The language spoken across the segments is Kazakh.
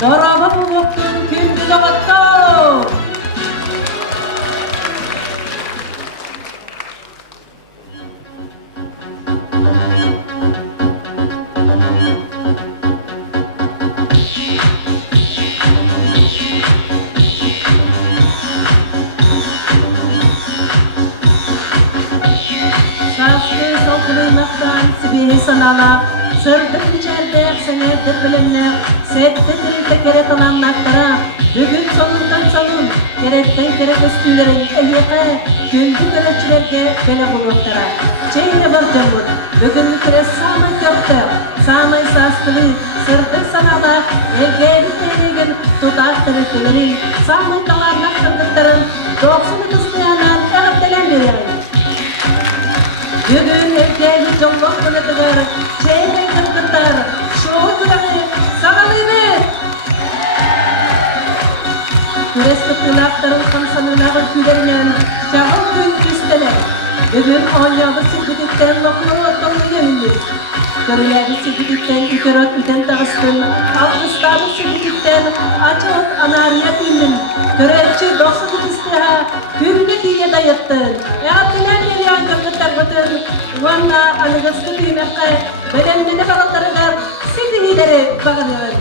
Doraba buloktun kündü dogatto. Sastı solkuluymaqtan sibihi sanalaq, sırdık içerdik seneddir bilimlik, sette dirilde kere kalanlaqtara, bugün sonundan sonun, kerekten kerek üstülerin eliğe, gündü göreçilerge bele buluqtara. Çeyre bir cımut, bugünlük kere samay köptü, samay sastılı, sırdık sanalaq, elge bittenigin tutak tırıkları, samay kalanlaq tırdıkların, 90'ı kızlayanan eğittelenmelerin. Bugün evdeki çoğunluk kılıklar, çeyre kırkırtar, şoğu kırağı, sağalıydı. Küres kıptılakların kamsanırlağı külerinen şahıl gün üsteler. Bugün onyağı silgidikten lokluğu otoğunu yönlü. Körüleri silgidikten ütöröt üten tağıstın, alkıstarı silgidikten açılık anariyat ünlün. Körötçü dostluk istiha, hürmet diye dayattın. Eğatilen yeliyan kırgıtlar batın, vanna alıgıskı tüymekke, bedenmeni kalıklarıgar, sildihileri bağırıyor.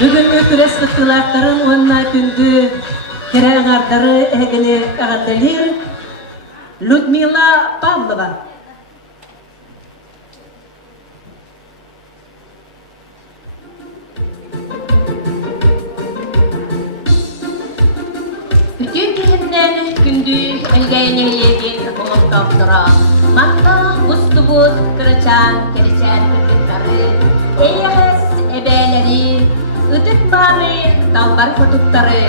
Bugünkü küres kıtılakların onunla gündü kere ağardarı egini ağardalir Ludmila Pavlova. Bütün kihimden gündü elgeyne yedin olup doktora. Manda mustubut kırıçan kerişen kırdıkları. Eyahız ebeleri, ıdık bari dalbar fırtıkları.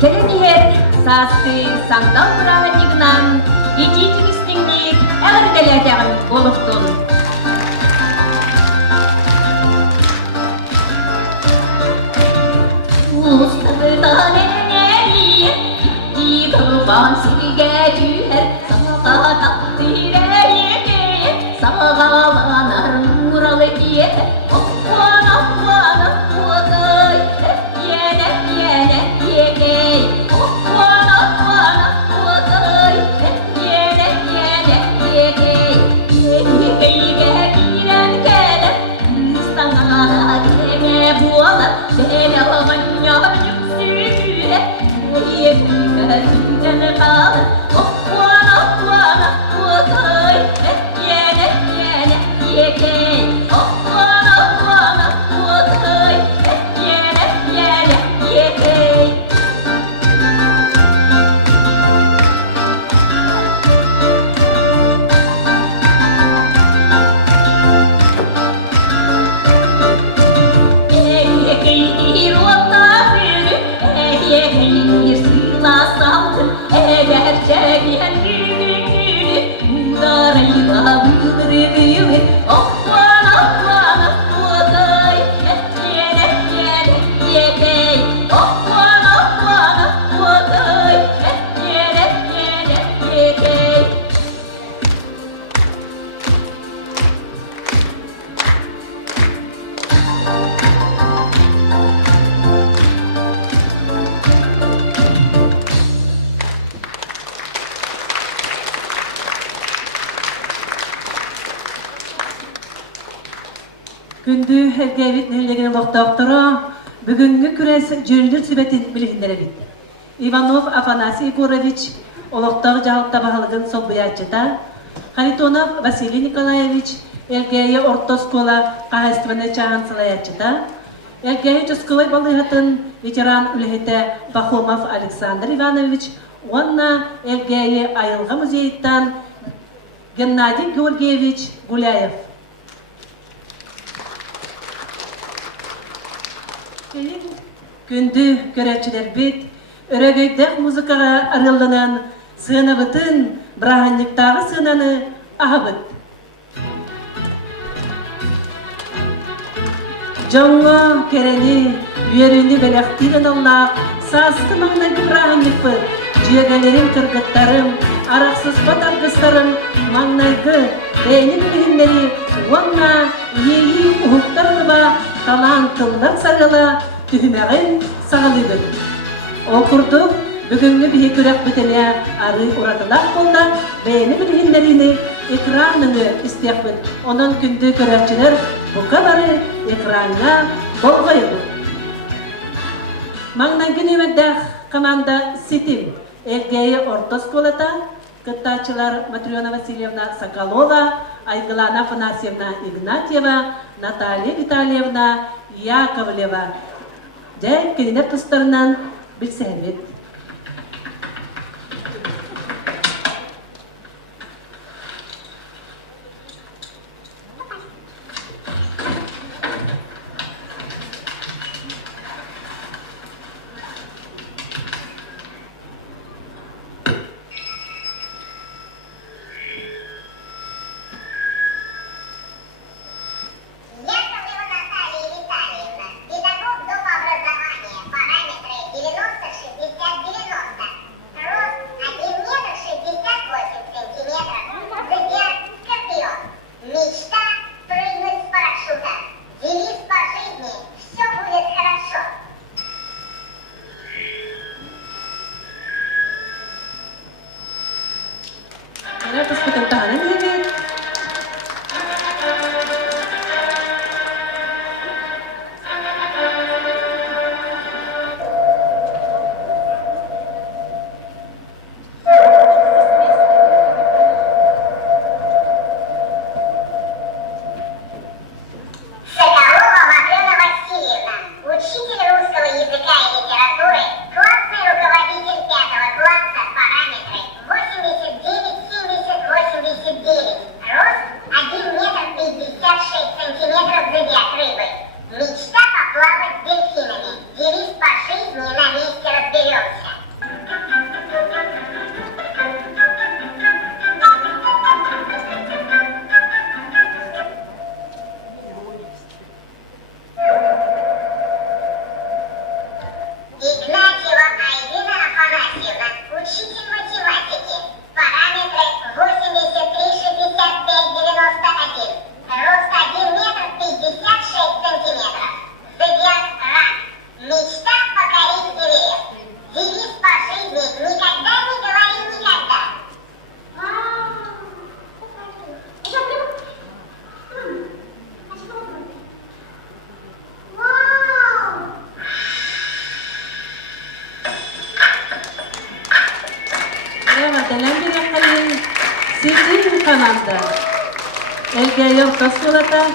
Keleniher sastı sandal bırakıgınan, içicik istinlik ağırdelerden oluktun. Ustagıdan eneri, gitti kılban silge cüher, sağa takdireydi, sağalanar muralı diye, okwana okay, yene yekey, okwana okay, yene yekey, yekeyge giren kele, üstana gene buala, sene havanya yüksüre, yekeyge giren kale, okwana okay, yene yekey, okwana okay, yene yekey. Gündü evgevit nehirlegini doktora, bugünkü küres jündür sübetin bilginlere bitti. Ivanov Afanasy Егорович, олықтағы жағылықта бағылығын собыячыда, Харитонов Василий Николаевич, Элгея Ортоскола қағайстываны чағын сылаячыда, Элгея Чосколай балығытын ветеран үліхеті Пахомов Александр Иванович, онна Элгея Айылға музейттан Геннадий Георгиевич Гуляев. Күнді көрәтшілер бет, өрәгейдәк музыкаға арылдынан сığınabıtın, браханниктағы сığınаны ағабыт. Jonga kereni yörünü belektiren Allah sastı mağna gübrahanlık bu Cüyegelerim kırgıtlarım araksız batargıslarım mağnaydı benim bilimleri Vonna yeyi uhuktarını ba talan kıldak sargala tühümeğin sağlıdır Okurduk bugünkü bir körek bitene arı uğratılak kolda benim bilimlerini ekranını isteyekbet onun kündü körekçiler bu kadarı ekranına bolgaydı Mağnan günümüzde komanda Sitim Elgeyi Ortoskolata Kıttaçılar Matryona Vasilyevna Sokolova Aygılana Afanasyevna Ignatyeva Natalya Vitalyevna Yakovleva de kendine kızlarından bir servet Sitim kanalda Elgeyi Ortoskolata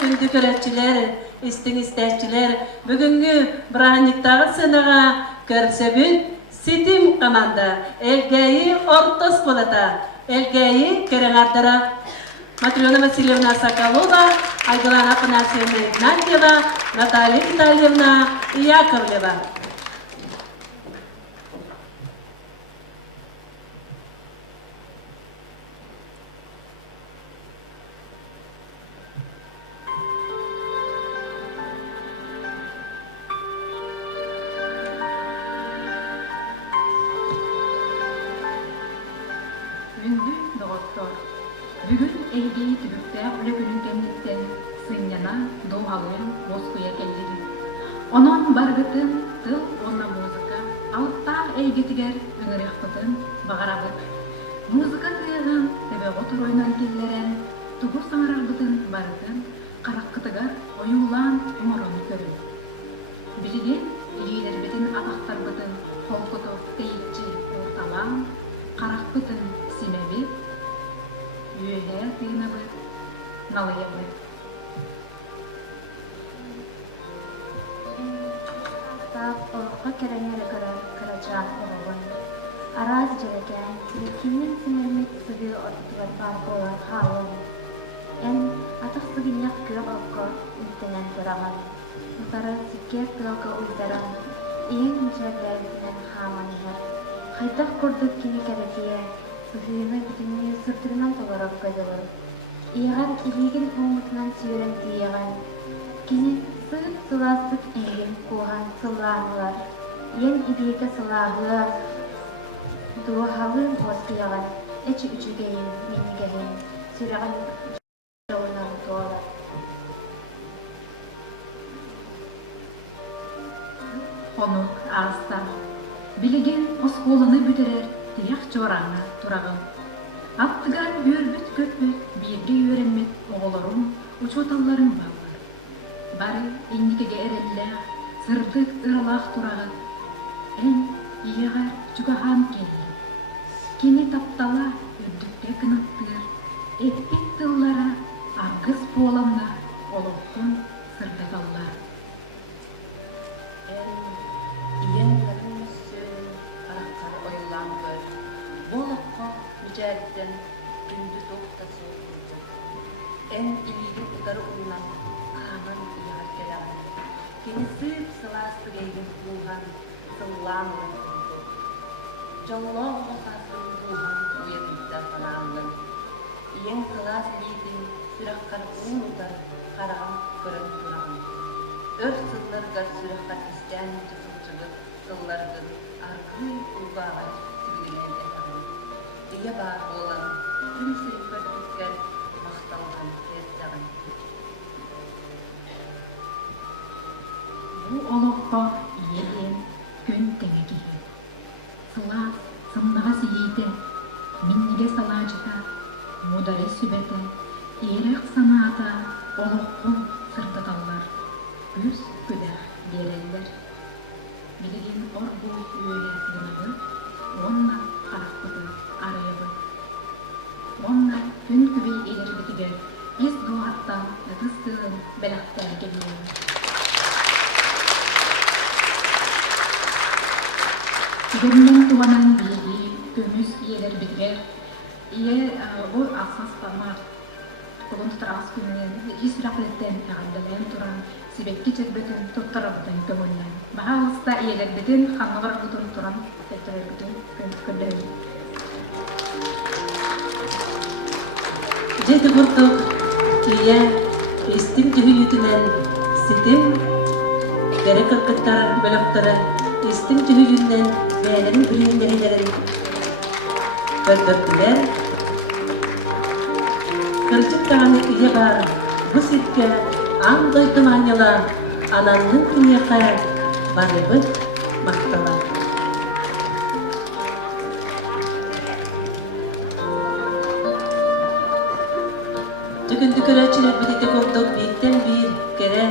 Kündü körekçiler, istin isterçiler, bugünkü Brahaniktagı sınağa körsebüt Sitim komanda, Elgeyi Ortoskolata, Elgeyi Kerenardara, Matryona Vasilyevna Sokolova, Aygılana Afanasyevna Ignatyeva, Natalya Vitalyevna Yakovleva. Бүгін Элгей түбікті үлігілінгендіктен сыйняна доғалын босқуя келдері. Онон барғытын тыл онна музыка, алыптар әйгетігер үңіріқпытын бағарабыт. Музыка тыйығын тәбе отыр ойнан келдерен, тұғыр саңарарбытын барытын, қараққытыгар ойулан ұмырын көрін. Білген лидербетін атақтарбытын қолқытық тейітчі орталан, қарақпытын симебет, Üyeler tığınabıt, nalayabıt. Tap orqa kerenere karar karacak oğlan. Araz jereken, tilkinin sinirmek sıgı ortular barbolar halın. Эн атах сыгыннах кыап алко үтенен тураган. Утары сиккер тылга уйдаран. Иен жерлеринен хаман ихер. Хайдах курдук кини керекие. Суфийны бүтүнү сыртырынан толорок көдөлөр. Иегар илигин оңутунан сүйөрен тиеган. Кини сыт сыластык эйин куған сыллаанылар. Иен ибиге сыллаахы дуахалы боскияган. Эчи үчүгейин, минигейин. Сүраган жауынан туалар. Хонук аста. Билеген осколаны бүтерер тияқ жораңа турагын. Аптыгар өрбүт көтбүт бирге өренмет оголорум, учуталларым балар. Бары эндикеге эрелле сырдык ыралах турагын. Эн иегар чугахан келли. Кини таптала үрдүкке кыныктыр. Эппит тыллара аргыс боланна олоқтун сырдыгаллар. Иен ларымысын араққар ойлан көр. Болаққа мүжәрден үнді тоқтасы өтті. Эн илидің ұтары ұйнан қаман ияр келаған. Кені сып сыласты кейген бұлған сыллан ұлы. Жаллау қосасын бұлған уетімді санамын. Иен сылас дейдің сүраққар ұң ұтар қараған көрін тұрағын. Өр сылларғар сүраққар істен тұсылжығып сыллардың арқы ұлғағай сібігінен әтағын. Ие бар болан, күн сүйіпір түскер мақталған кездағын. Бу олоққа иеден күн теңе кейі. Сыла сымнаға сейейді, минниге салажыта, мударе сүбеті, ерек санаата олоққын сыртаталар. Үз күдәр дерелдер. Билеген ор бой өйле дұрығы, онна қарақпыды арайыбы. Онна күн күбей елербетігер, ес дуаттан ұтыстығын бәліқтер келейін. Күдерінен туанан білгі, көміз елербетігер, ие о ақсас пармақ, Колон тұтарағыз күнінен ес рақлеттен әғандалайын тұран себекке жербетін тұттарабытын көңілінен. Баға ұлыста иелербетін қанығыр бұтын тұран әттірербетін көндірін. Жеті құрдық, ие, естім түйітінен сетім, бәрі қырқыттар бөліқтары, естім түйітінен бәлерін біліндерілерін көрдірділер. Кырчык тағаны ие бар, бұ сетке аңдай тыманела, ананның күнеқа барыбы мақтала. Түгінді көрәчілер бітеті көптік бейттен бір кере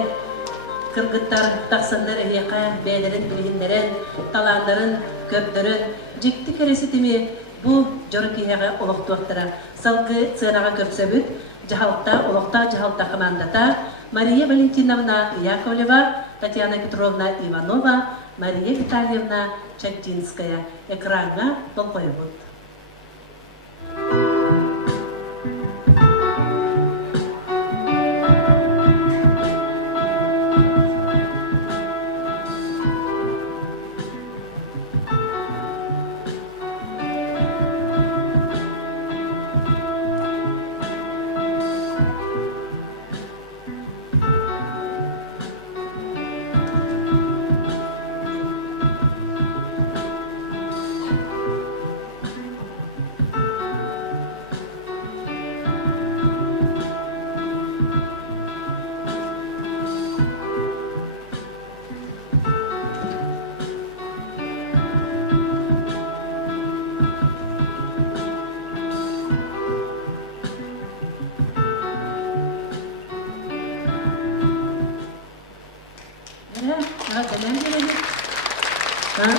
кыргыттар тақсандар ияқа бәлерін білгіндерін, таландарын, көптірін, жекті кересі теме бұ жоры кейеға олықтуақтыра. Салғы ценаға көпсөбіт, жахалықта, олықта, жахалықта командата Мария Валентиновна Яковлева, Татьяна Петровна Иванова, Мария Витальевна Чатинская. Экранға бұл қойбұд.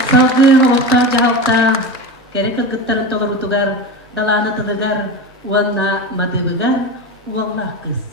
Салғы олықта жағалықта керек қылғыттарын толыр ұтығар, даланы тыдығар, уанна мадыбығар, уаллах қыз.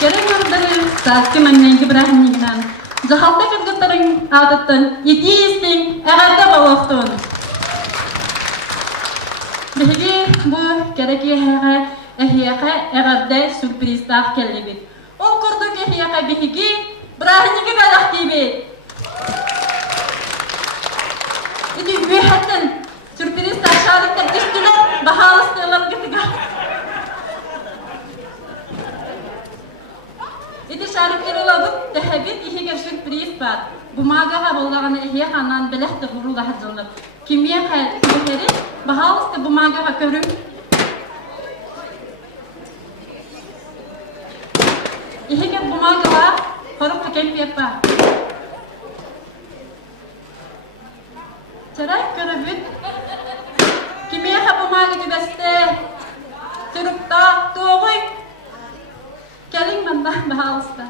Gerek yolları saatki mannengi bırakmayın. Zahalta kırgıtların adıttın, yetiyizsin, eğerde baloktun. Bilgi bu gerek yeğe eğerde sürprizler kelebek. O kurduk yeğe bilgi, bırakmayın balak gibi. İdi büyühetin, sürpriz taşarlıkta düştüler, bahalı sığlar gıtıga. İdi şarkıları olup tehebit ihiger sürpriz var. Bu magaha bollağını ihiye hanan belehti gurula hazırlık. Kimye kayıtları bahalıska bu magaha körüm. İhiger bu magaha korup tükenip yapar. Çarak körübüt. Kimye bu magaha beste. Sürüpta doğuy. Gelin benden bahalısta.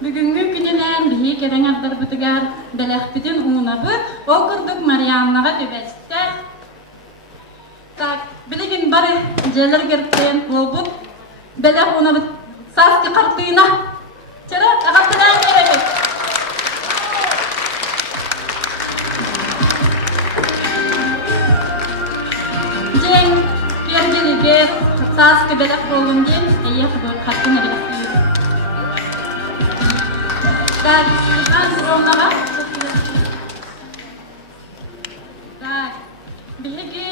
Bugünkü gününen bihi keren adlar bütüger belek bütün uğunabı o kurduk Mariannağa tübeste. Tak, biligin bari jeler gertleyen olbut belek uğunabı saskı kartıyına. Çarak, ağatıdan gerek. Jeng, ger saskı belek olun diyen, eyyek bu kartına belek diyor. Так, Ромнова. Так, биги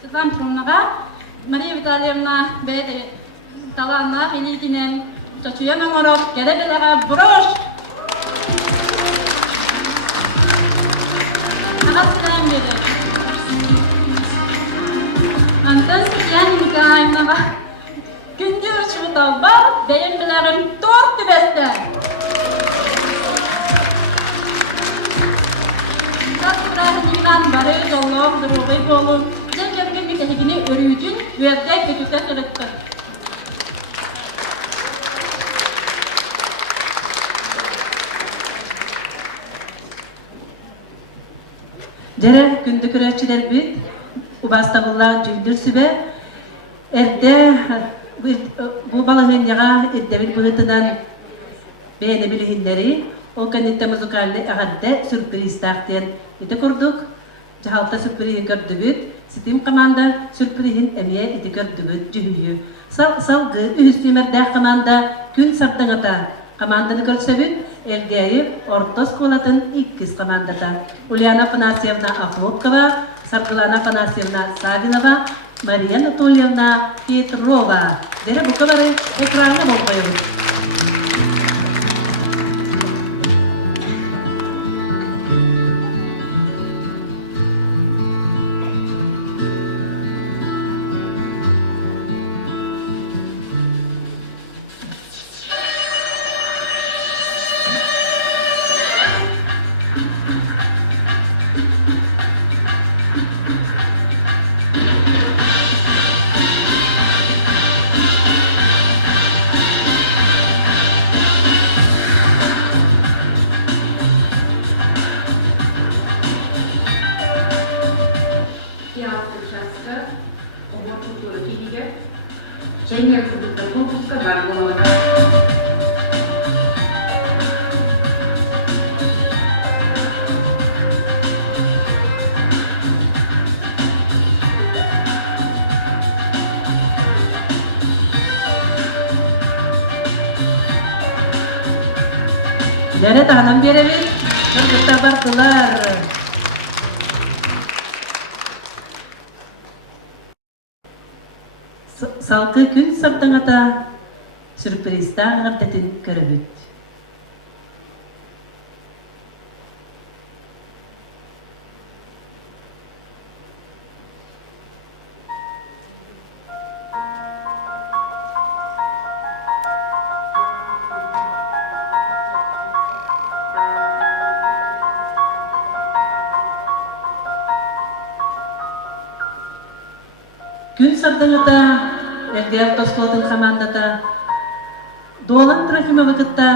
Светлана Ромнова, Мария Витальевна беде таланна Хеликинен, Чачуя Маморов, Керебелера брош. Ağasından beri. Anton Siyani Nikolaevna'ga gündü uçuğuda var, benim bilerim dört tübeste. Rahim'den barı dollum, duruğu bolum, cengerge bir tehlikini örüyücün, üyerde kötüse sırıttı. Jere gündü küreççiler bit, ubastabılla cündür sübe, erde bu balığın yağa eddebil bıhıtıdan beğenebilhinleri, o kanıtta müzikalli ağadde sürpriz tahtien iti kurduk. Jahalta sürprizin gördübüt, sitim kamanda sürprizin emiye iti gördübüt cühüyü. Salgı ühüstü merdağ kamanda gün sabdanata kamandanı görsebüt, elgeyi orta skolatın ikkis kamandata. Ulyana Afanasyevna Aflotkova, Sargılana Afanasyevna Savinova, Maria Anatolyevna Pietrova. Dere bu kadarı ekranına bolmayalım. Teatr şahsı, Oma Kulturu Kini'ge, Şengel Kuduk'ta konkurska var bulamadı. Dere tanam berebi, kırgıtta bardılar. Salkı gün sırtыңata sürprizda ğırdetin körübüt. Gün sırtыңата Элдиап Тосқолдың командата Долан Трофимовыгытта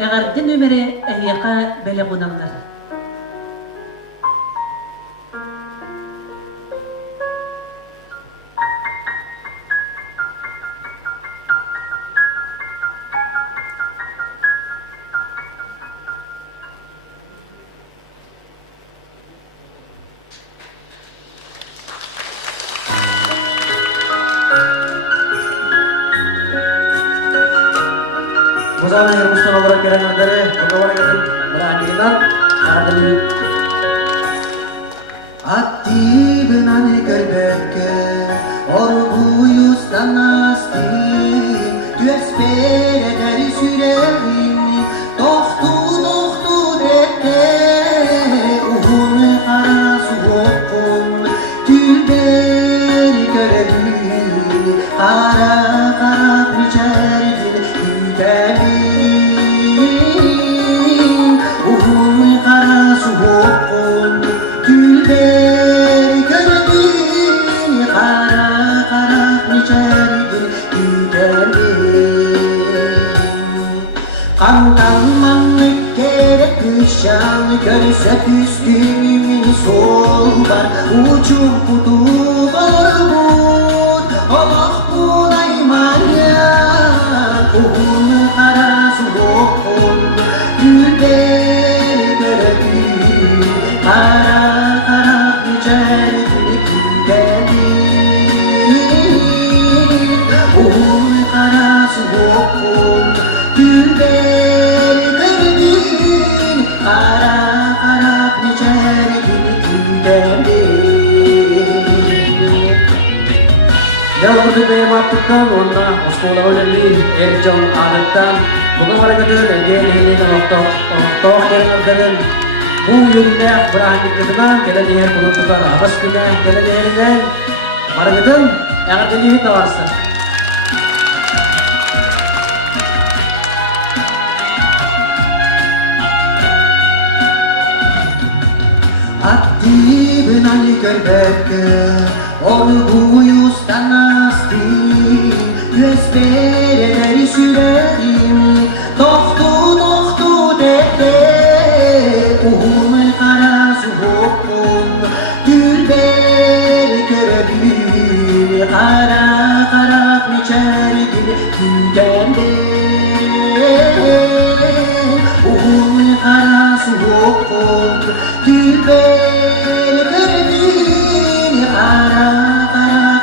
әғарден өмірі әйеқа бәлі қонамдар. Musamman Ruslan olarak gelenleri Bogavara gedin beranidan adil Atti benani körbeke Orbuyustan asti Tu espere deri sürerim Tohtu dette Uhun arasu okun Tülberi görebi Kara biçerdin Uhun karasu okun Tülberi görebi Kara biçerdin Kantanmanlık gerek kışan Görse püskünümün sol var Uçum kutu borbut Allah bulayman ya Uhun karası okun Gülberi görebi Kara güzeldi gülberi Uhun karası okun Gülberi görebi Kara güzeldi gülberi Yalvardı benim attıktan onunla Oskola önemli Ercan adetten Bugün harekatın Egen eline Nokta Kerenlerden Bu yönde Bıraktıklarına Kele diğer buluttuklar Ağız güne Kele diğerinden Harekatın Eğer deliği de varsa Atti benani körbeke Orbuyustan asti Espere deri sürerim Tohtu dette Uhun karasu okun Tülberi görebi Kara biçerdin Gülbende Uhun karasu okun Tülberi görebi Kara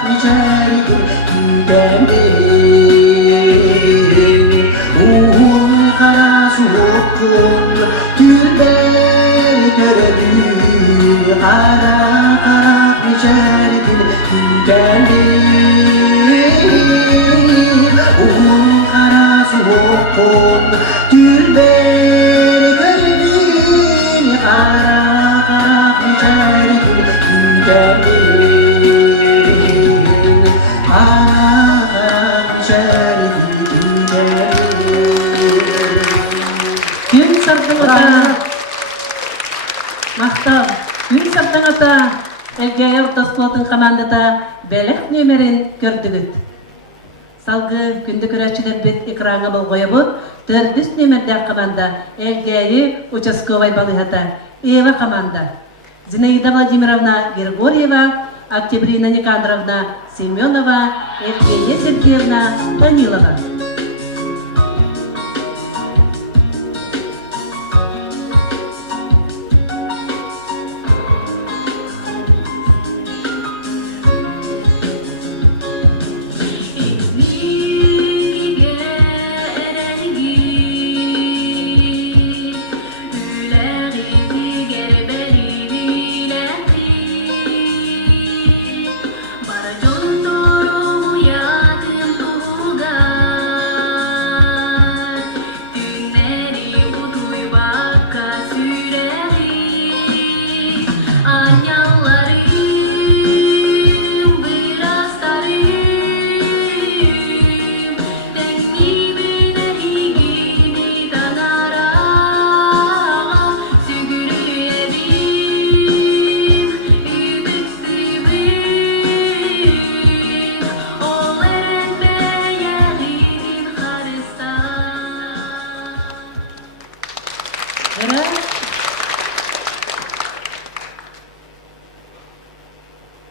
biçerdin Gülbende Uhun karasu okun Tülberi görebi Kara biçerdin Gülbende Uhun karasu okun Tülberi görebi Kara biçerdin Gülbende Gün sırtыңата Мақтал, күн саптаңата Элгәйе Ортоспортын командата бәлек нөмерін көрдігіт. Салғы күнді көрәтшілер бет экраңа бұл қойыбыт, төрдіс нөмерді команда Элгәйе участковай балығата Ева команда. Зинаида Владимировна Григорьева, Октябрина Никандровна Семенова, Евгения Сергеевна Данилова.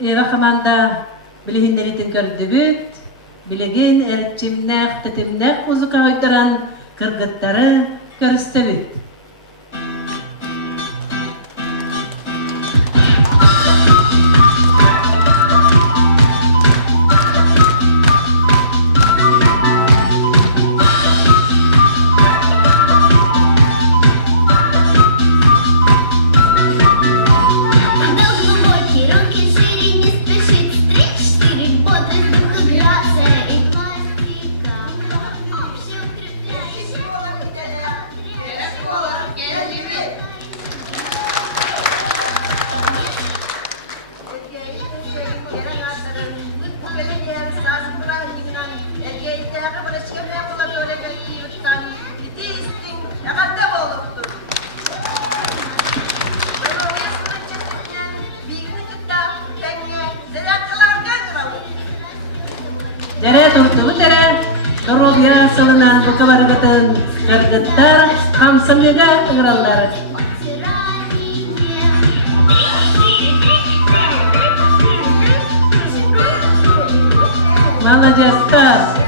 Ева команда билигиннеритин көрдүбүт, билеген элчимнэх, тетимнэх музыка ойдыран кыргыттары көрүстөбүт. Dere turtubu dere, dorobya salınan bu kabargatın kırgıttar, kamsamyega ıgrallar. Молодец, Стас.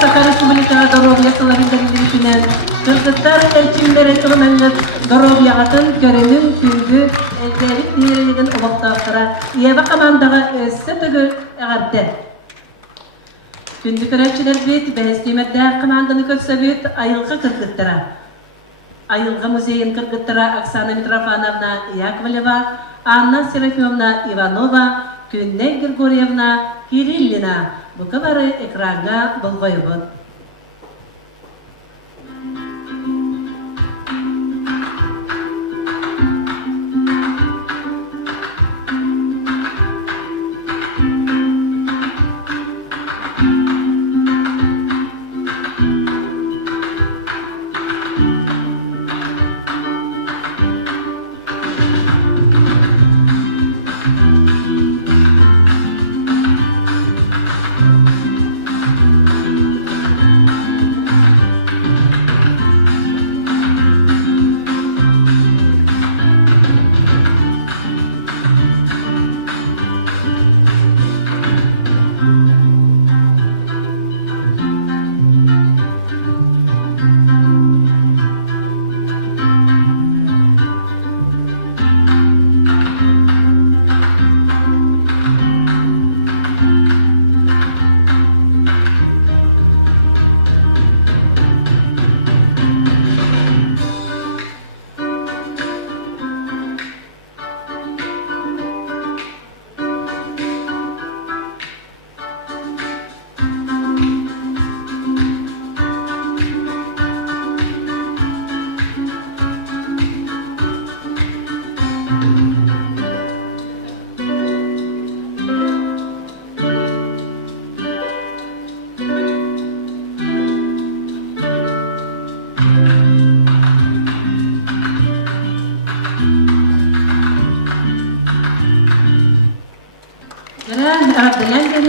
Саха Республика Доробия сыларындарын пинен, кыргыттар элчимдери кылынаңыз Доробиягатын көрөнүн күнгү элдерик нерелеген улуктаактара Ева командаға өссө төгү эгарды. Күндү көрөчүлөр бит бәһестемедде команданы көрсөбүт айылга кыргыттара. Айылга музейин кыргыттара Оксана Митрофановна Яковлева, Анна Серафимовна Иванова, Күнне Григорьевна Кириллина. Бұқа бары экранға болғай бұд.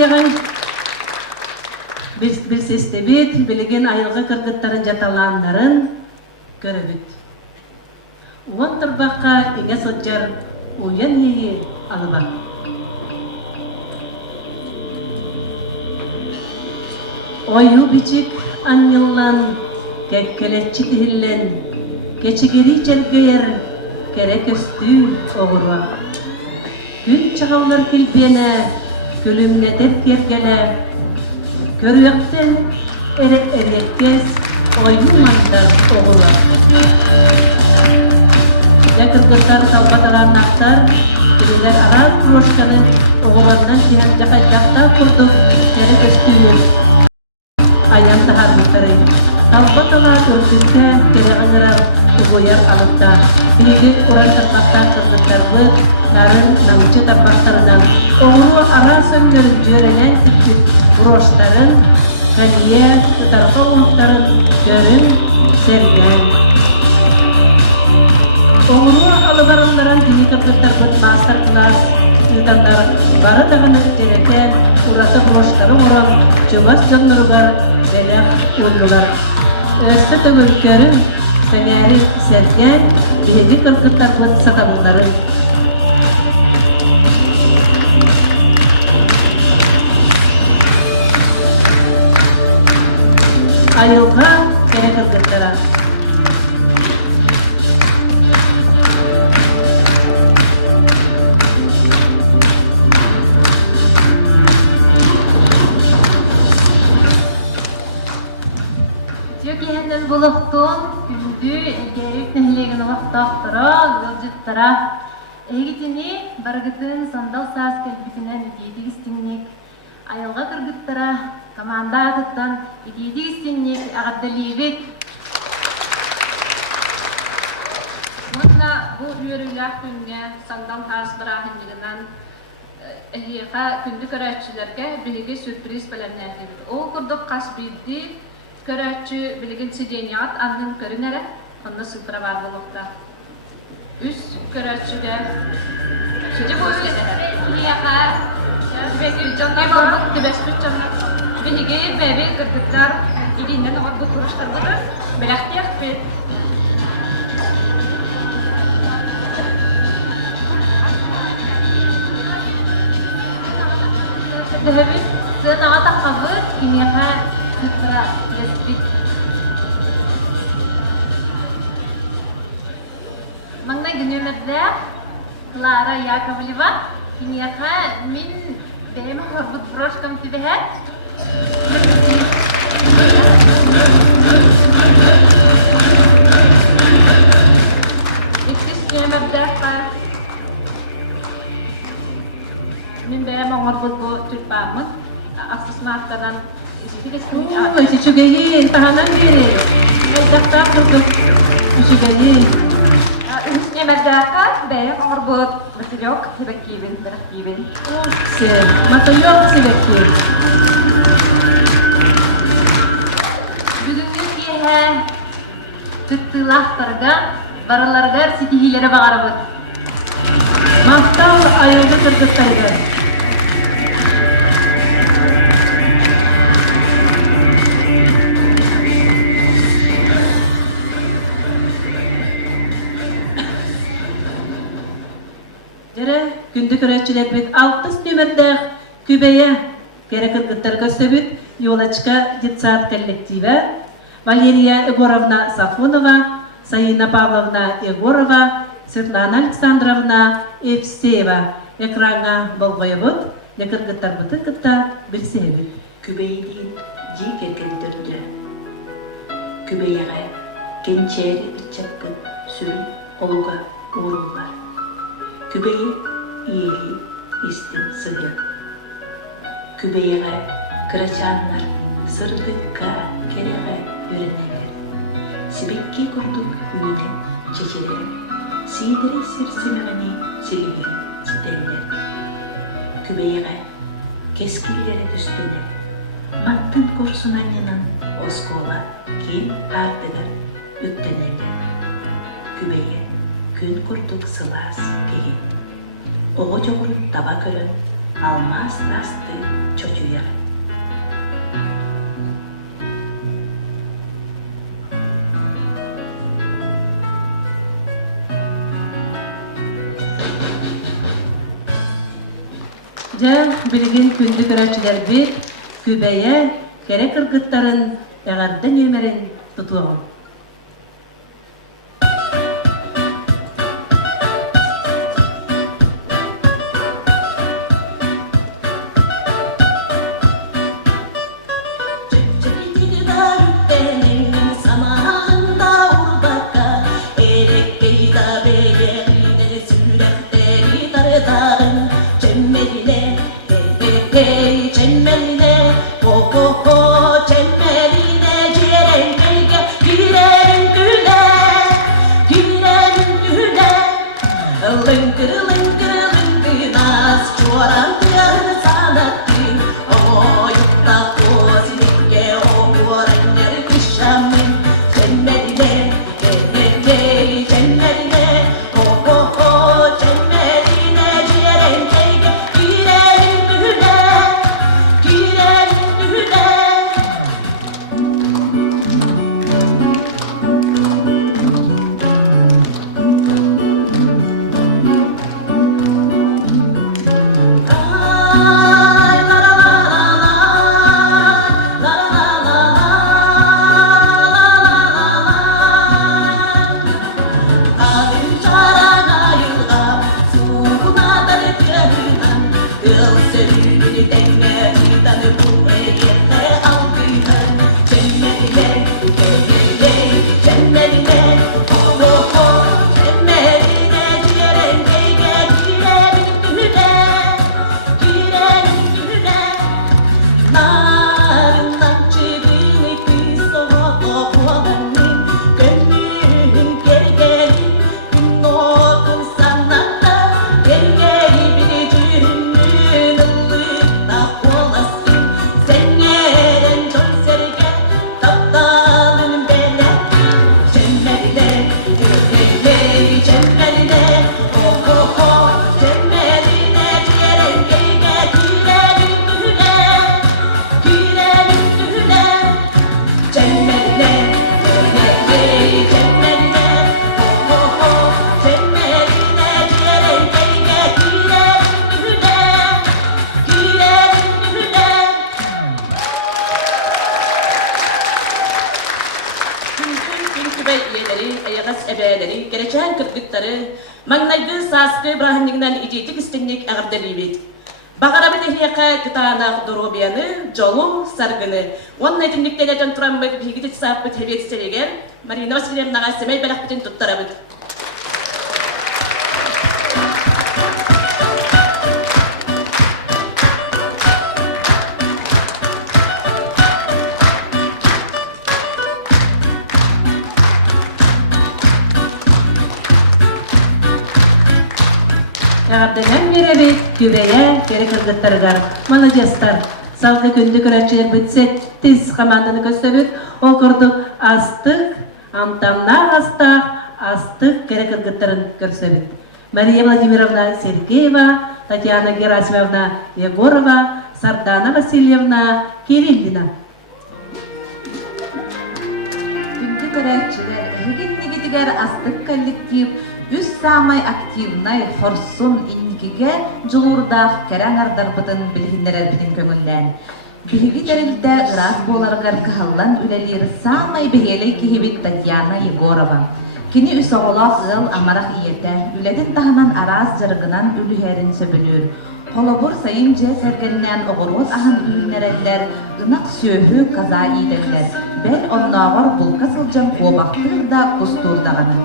яғай bir sestebit, bilgin ayılğı kırgıtların jatalanların görübüt. Uwan tırbaqqa inge sojjar uyan yeyi alıbak. Oyu biçik anyıllan, kekkeletçi tihillen, keçigeri çelgeyer, kerek üstü oğurva. Gün çağavlar kilbiyene, gülümletip yergele, körüyekten erekkes, oyu mandar oğurva. Ya kırgıtlar salbatalarını aktar, kiriler aral kuroşkanın oğularından tihan jakaycakta kurduk, kerek üstüyür. Ayam tahar bitare. Salbatalar örgütte kere anırar ugoyar alıpta. Bilgi kuran terpakta kırgıtlarlı narın namcı tapaklarından oğru ara söndürün jörelen küçük kuroşların kaliye tutarka uğutların görün sergen. Oğru alıbarınların dini kırgıtlar master class yıdanlar barı dağını dereken urası kuroşları oran cıvas canlırugar belek urlugar. Öste tövülkörün seneri sergen dini kırgıtlar satamınların. Ayılga kere kırgıtlara. Jökehenden buluqtun, gündü, elgerek nehlegin vaqtaqtıra, yılcıttıra. Egitini, bargıtın sandal saz kelbitinden idiydik istinlik. Ayılga kırgıttıra, komanda adıttan idiydik istinlik, ağaddalibit. Mutla bu yürüyler günge sandal hars bırakınlığından ehiqa kündü köräççilerge bilgi sürpriz bilenler gibi. O kurduk kas bildi, köräççi bilgin sideniyat anın körünere, onda sıfıra var bulukta. Üst köräççige şimdi bu ehiqa belki canlar buluk, tibesbit canlar. Bilgi bebi kırgıtlar, idinden ordu kuruşlar budur, belaktiyak bir. Dahabi, senata kabut, kimiaka sutra listrik. Mangna günümüzde Clara Yakovleva, kimiaka min benim horbut broş kamtibehet. İkisi günümüzde min benim horbut bu Türkpamın aksısmarkadan Şişügeyi tahanan biri. Ejjakta kurduk. Şişügeyi. Üstüne mezdaka benim horbut Vasilyok, Tibekibin, Berakibin. Sen, mata yok sebekti. Бүгүнкү киһэ тыттылахтарга бараларгар ситихилere багарабыт. Maftal ayıldı kırgıtlarga. Jere gündü köräççiler bit 60 nömerde kübeye kere kırgıtlarga söbüt Yolachka детсад коллектива Валерия Егоровна Сафонова, Саина Павловна Егорова, Светлана Александровна Евсеева экранга болғойбыт, якыргыттар бұты кытта білсебіт. Kübeyliğin cik ekildirdi. Kübeyege gençeri içekkı sürün oluga uğrullar. Kübeyi iyili istin sığır. Kübeyege kıraçanlar sırdıkka kerege yöreneler. Sibekki kurduk üyden çeçiler. Sidere sirsimegani sigilir siteller. Kübeyege keskillere düştüler. Mantın korsunanyanın oskola kim artıgar üttenerler. Kübeye gün kurduk sılas kegi. Oğu çoğurun taba körün almaz rastı çocuğa. Жа билген күндү көрөчүлөр бир күбөйө керек кыргыттарын эгарды нөмерин тутуган. Gerçekten kırgıtları, magnaydı saskı brahmaninden icietik istenlik ağırdarıydı. Bağarabı tehiyaka kıtağına durubiyanı, jolu sargını. Onun etimliklerden turan bir higit sahip tebiyet serigen, Marina Vasilyevna'a semey belak bütün tuttarabıdı. Ягардынан беребит күбөйө керек кыргыттарыгар. Молодецтар. Салгы күндү көрөчүлөр бүтсет тиз команданы көстөбүт. Окурдук астык, амтамна астык керек кыргыттарын көрсөбүт. Мария Владимировна Сергеева, Татьяна Герасимовна Егорова, Сардана Васильевна Кириллина. Күндү көрөчүлөр эгиннигидигер астык коллектив үс самай активнай хорсун инникиге жулурдах кераңардар бытын билгиннерер битин көңүллән. Биһиги терилде ырас боларгар кыһаллан үлелер самай бехелей кихибит Татьяна Егорова. Кини үс оголақ ыл амарах иете, үледин таханан арас жарыгынан үлүһерин сөбүнүр. Холобур сайын же сергеннен оғырот ахан үйінерелер, ынақ сөйхі каза иделер. Бәл оннағыр бұлка сылжан қобақтыр да кустурдағаны.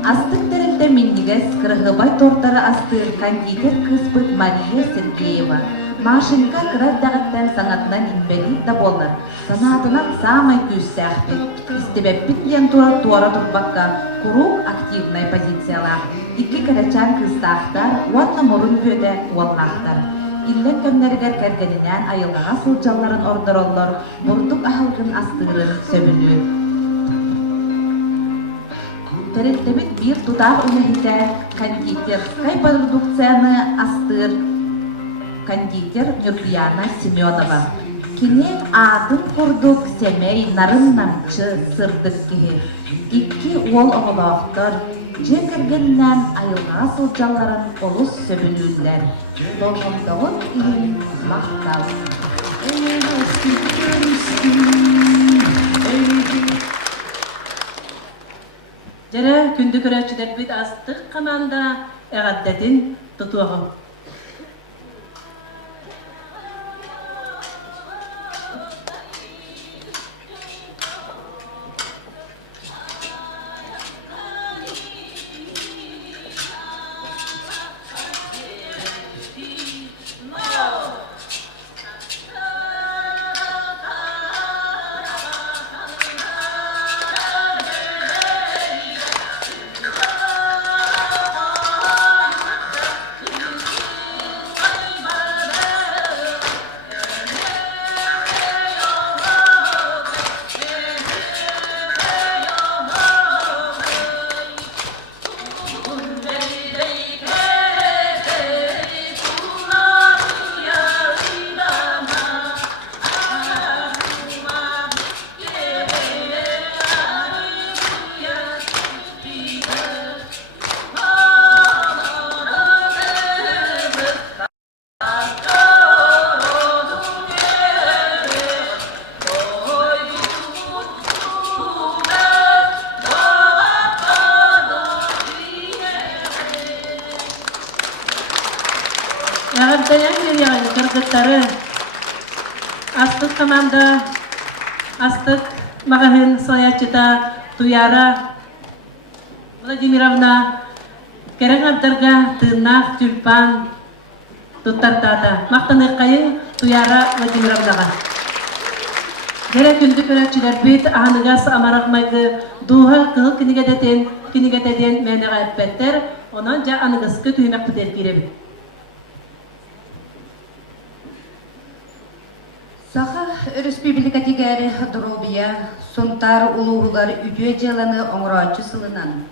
Астык терилде миннигес кырыгыбай тортары астыр кондитер кыспыт Мария Сергеева. Машинка кырардағыттан саңатынан инбели да болар. Санатынан самай күйсәхпет. Истебеппит ден тура турбакка курук активнай позициялар. Икки кырачан кыстақтар, уатна морун бөде уалғақтар. Иллен көмнергер кергенинен айылгаға сылжалларын ордороллор, бурдук ахылгын астырын сөбүнүр. Тереттебит бир тутақ үләхите кондитерскай продукцияны астыр кондитер Нюрбияна Семенова. Кини атын курдук семей нарын намчы сырдык киһи. Икки ол оголоохтор же кергеннен айылга сылжалларын олус сөбүлүүлер. Долгондогун иһин мактал. Жара күндү көрөчүлөр бит астык команда эғаддетін тутуағым. Ягыртаян кериян кыргыттары астык команда астык магазин саячыта Туяра Владимировна кереңардарга тыыннаах тюльпан туттартата. Мактаны кайын Туяра Владимировнага. Жара күндү көрөчүлөр бит аныгас амаракмайды дуha кыл кинигедетен менега эппеттер. Онон жа аныгыскы түймөк битер киребит. Саха республика тигәре Дробия, Сунтар улуғылар үдіе жаланы оңырачы сылынан.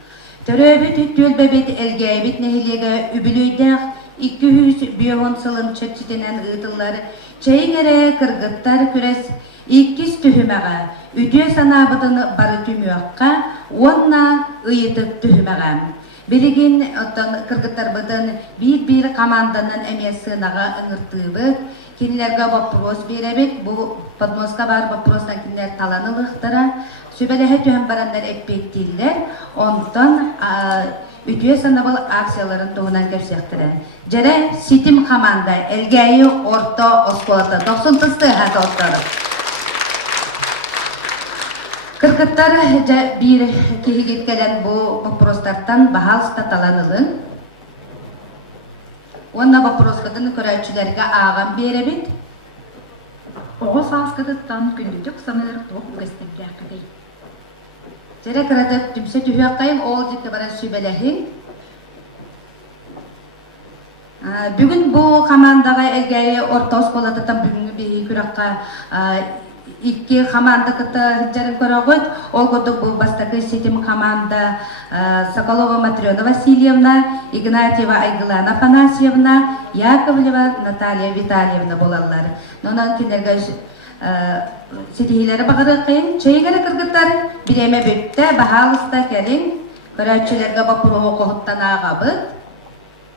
Төрөбіт төлбәбет әлгәйбет нәхилеге үбілөйдәқ 200 бион сылын чөтчетенен ұйтылар, чайыңәрі кыргыттар күрес 2 түхімәға, үдіе санабытыны бары түміуаққа, онна ұйытып түхімәға. Білеген кыргыттар бұтын бір команданын әмесінаға ұңыртыбыт, кинилерге вопрос беребит, бу подмозга бар вопростан кинилер таланылыктыра, сөбелеһе түһәм барандар эппеттиллер, онтон үтүе санабыл акцияларын тугунан көрсөктөрө. Жара ситим команда элгейи орто осколата 90 хатоттор. Кыргыттар бир кихигеткелен бу вопростардан бахалста таланылын. Онна вопроскатын көрәчүләргә агам беребит. Оғыз аскыдыттан күндүдік санылыр тоқ үгістіпдәқідей. Жәрі кірадып түмсе түйіяқтайын ол жетті бара сөйбеләхін. Бүгін бұл командаға әлгәйі орта осколатыдан бүгінгі бейі күраққа İlki komanda kıta jarım körögöt, ol goduk bu bastaki setim komanda Соколова Матрёна Васильевна, Игнатьева Айгылана Афанасьевна, Яковлева Наталья Витальевна болалар. Нонан кинерге сетихилери багыры кыйын, чейгері кыргыттар биреме бөтті, бахалыста келин, көрөчүлерге бапуругу когуттан агабыт.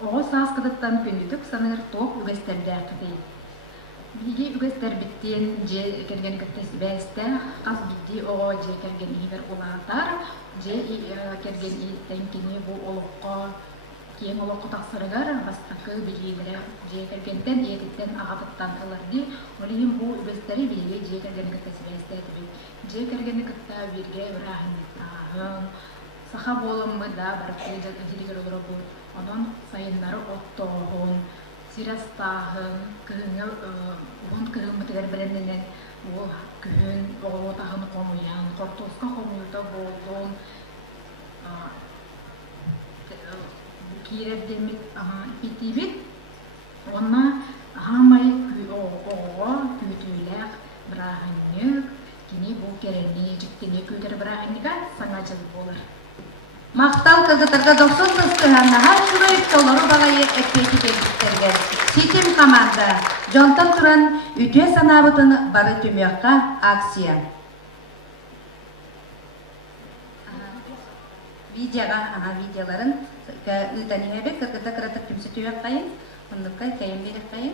Оғыз аскыдыттан күндүдік санылыр тоқ үгістіпдәқідей. Биги үгестер биттен же керген кыттыс бәсті, қас битти оға же керген ивер улатар, же керген иттен кені бұл олыққа, кең олыққа тақсырығар, бастақы бигилері же кергентен етіттен ағабыттан ылырды, олейін бұл үгестері биги же керген кыттыс бәсті әтібет. Же керген кытта бірге ұрағын, саха болымы да барықтай жадырығыр олыры бұл, онын сайынлары оттоғын, Сирастахын, кыһыңы уон кыһым бытыгар беленнен ол күһүн оголотахын комуян, кортоска комуйта болдон киревдемит итибит, онна хамай ого күтүләк браханьык, кини бу керени жиктене күтөр браханьга саңачыл болар. Мақтал кыргытарга 90 тыстыһанна хачурай толору багайы экпети келбиттерге. Ситим команда жонтон туран үтүө санаабытын бары түмөкка акция. Видеоларын ытанихебе кыргыта кыратып түмсө түмөк кайын. Мындыкка кайын берек кайын.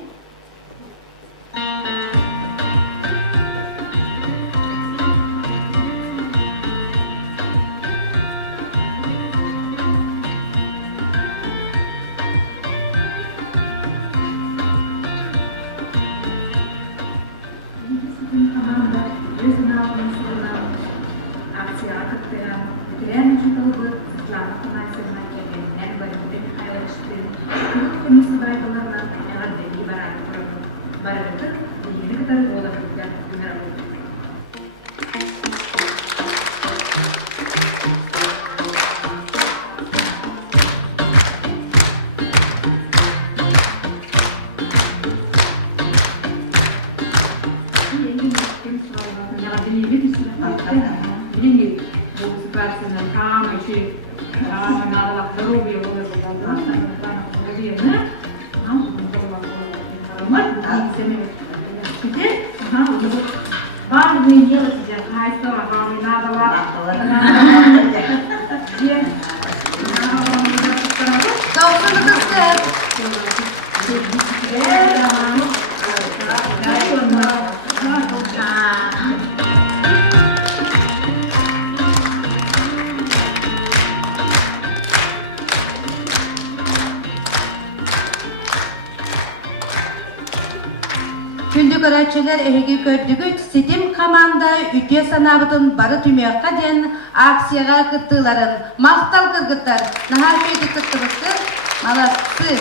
Күндү көрәчелер эһиги көрдүгүт ситим команда үтүө санаабытын бары түмөкка ден акцияга кыттыларын мактал кыргыттар нахашыйды кыттыбыттыр малапсы.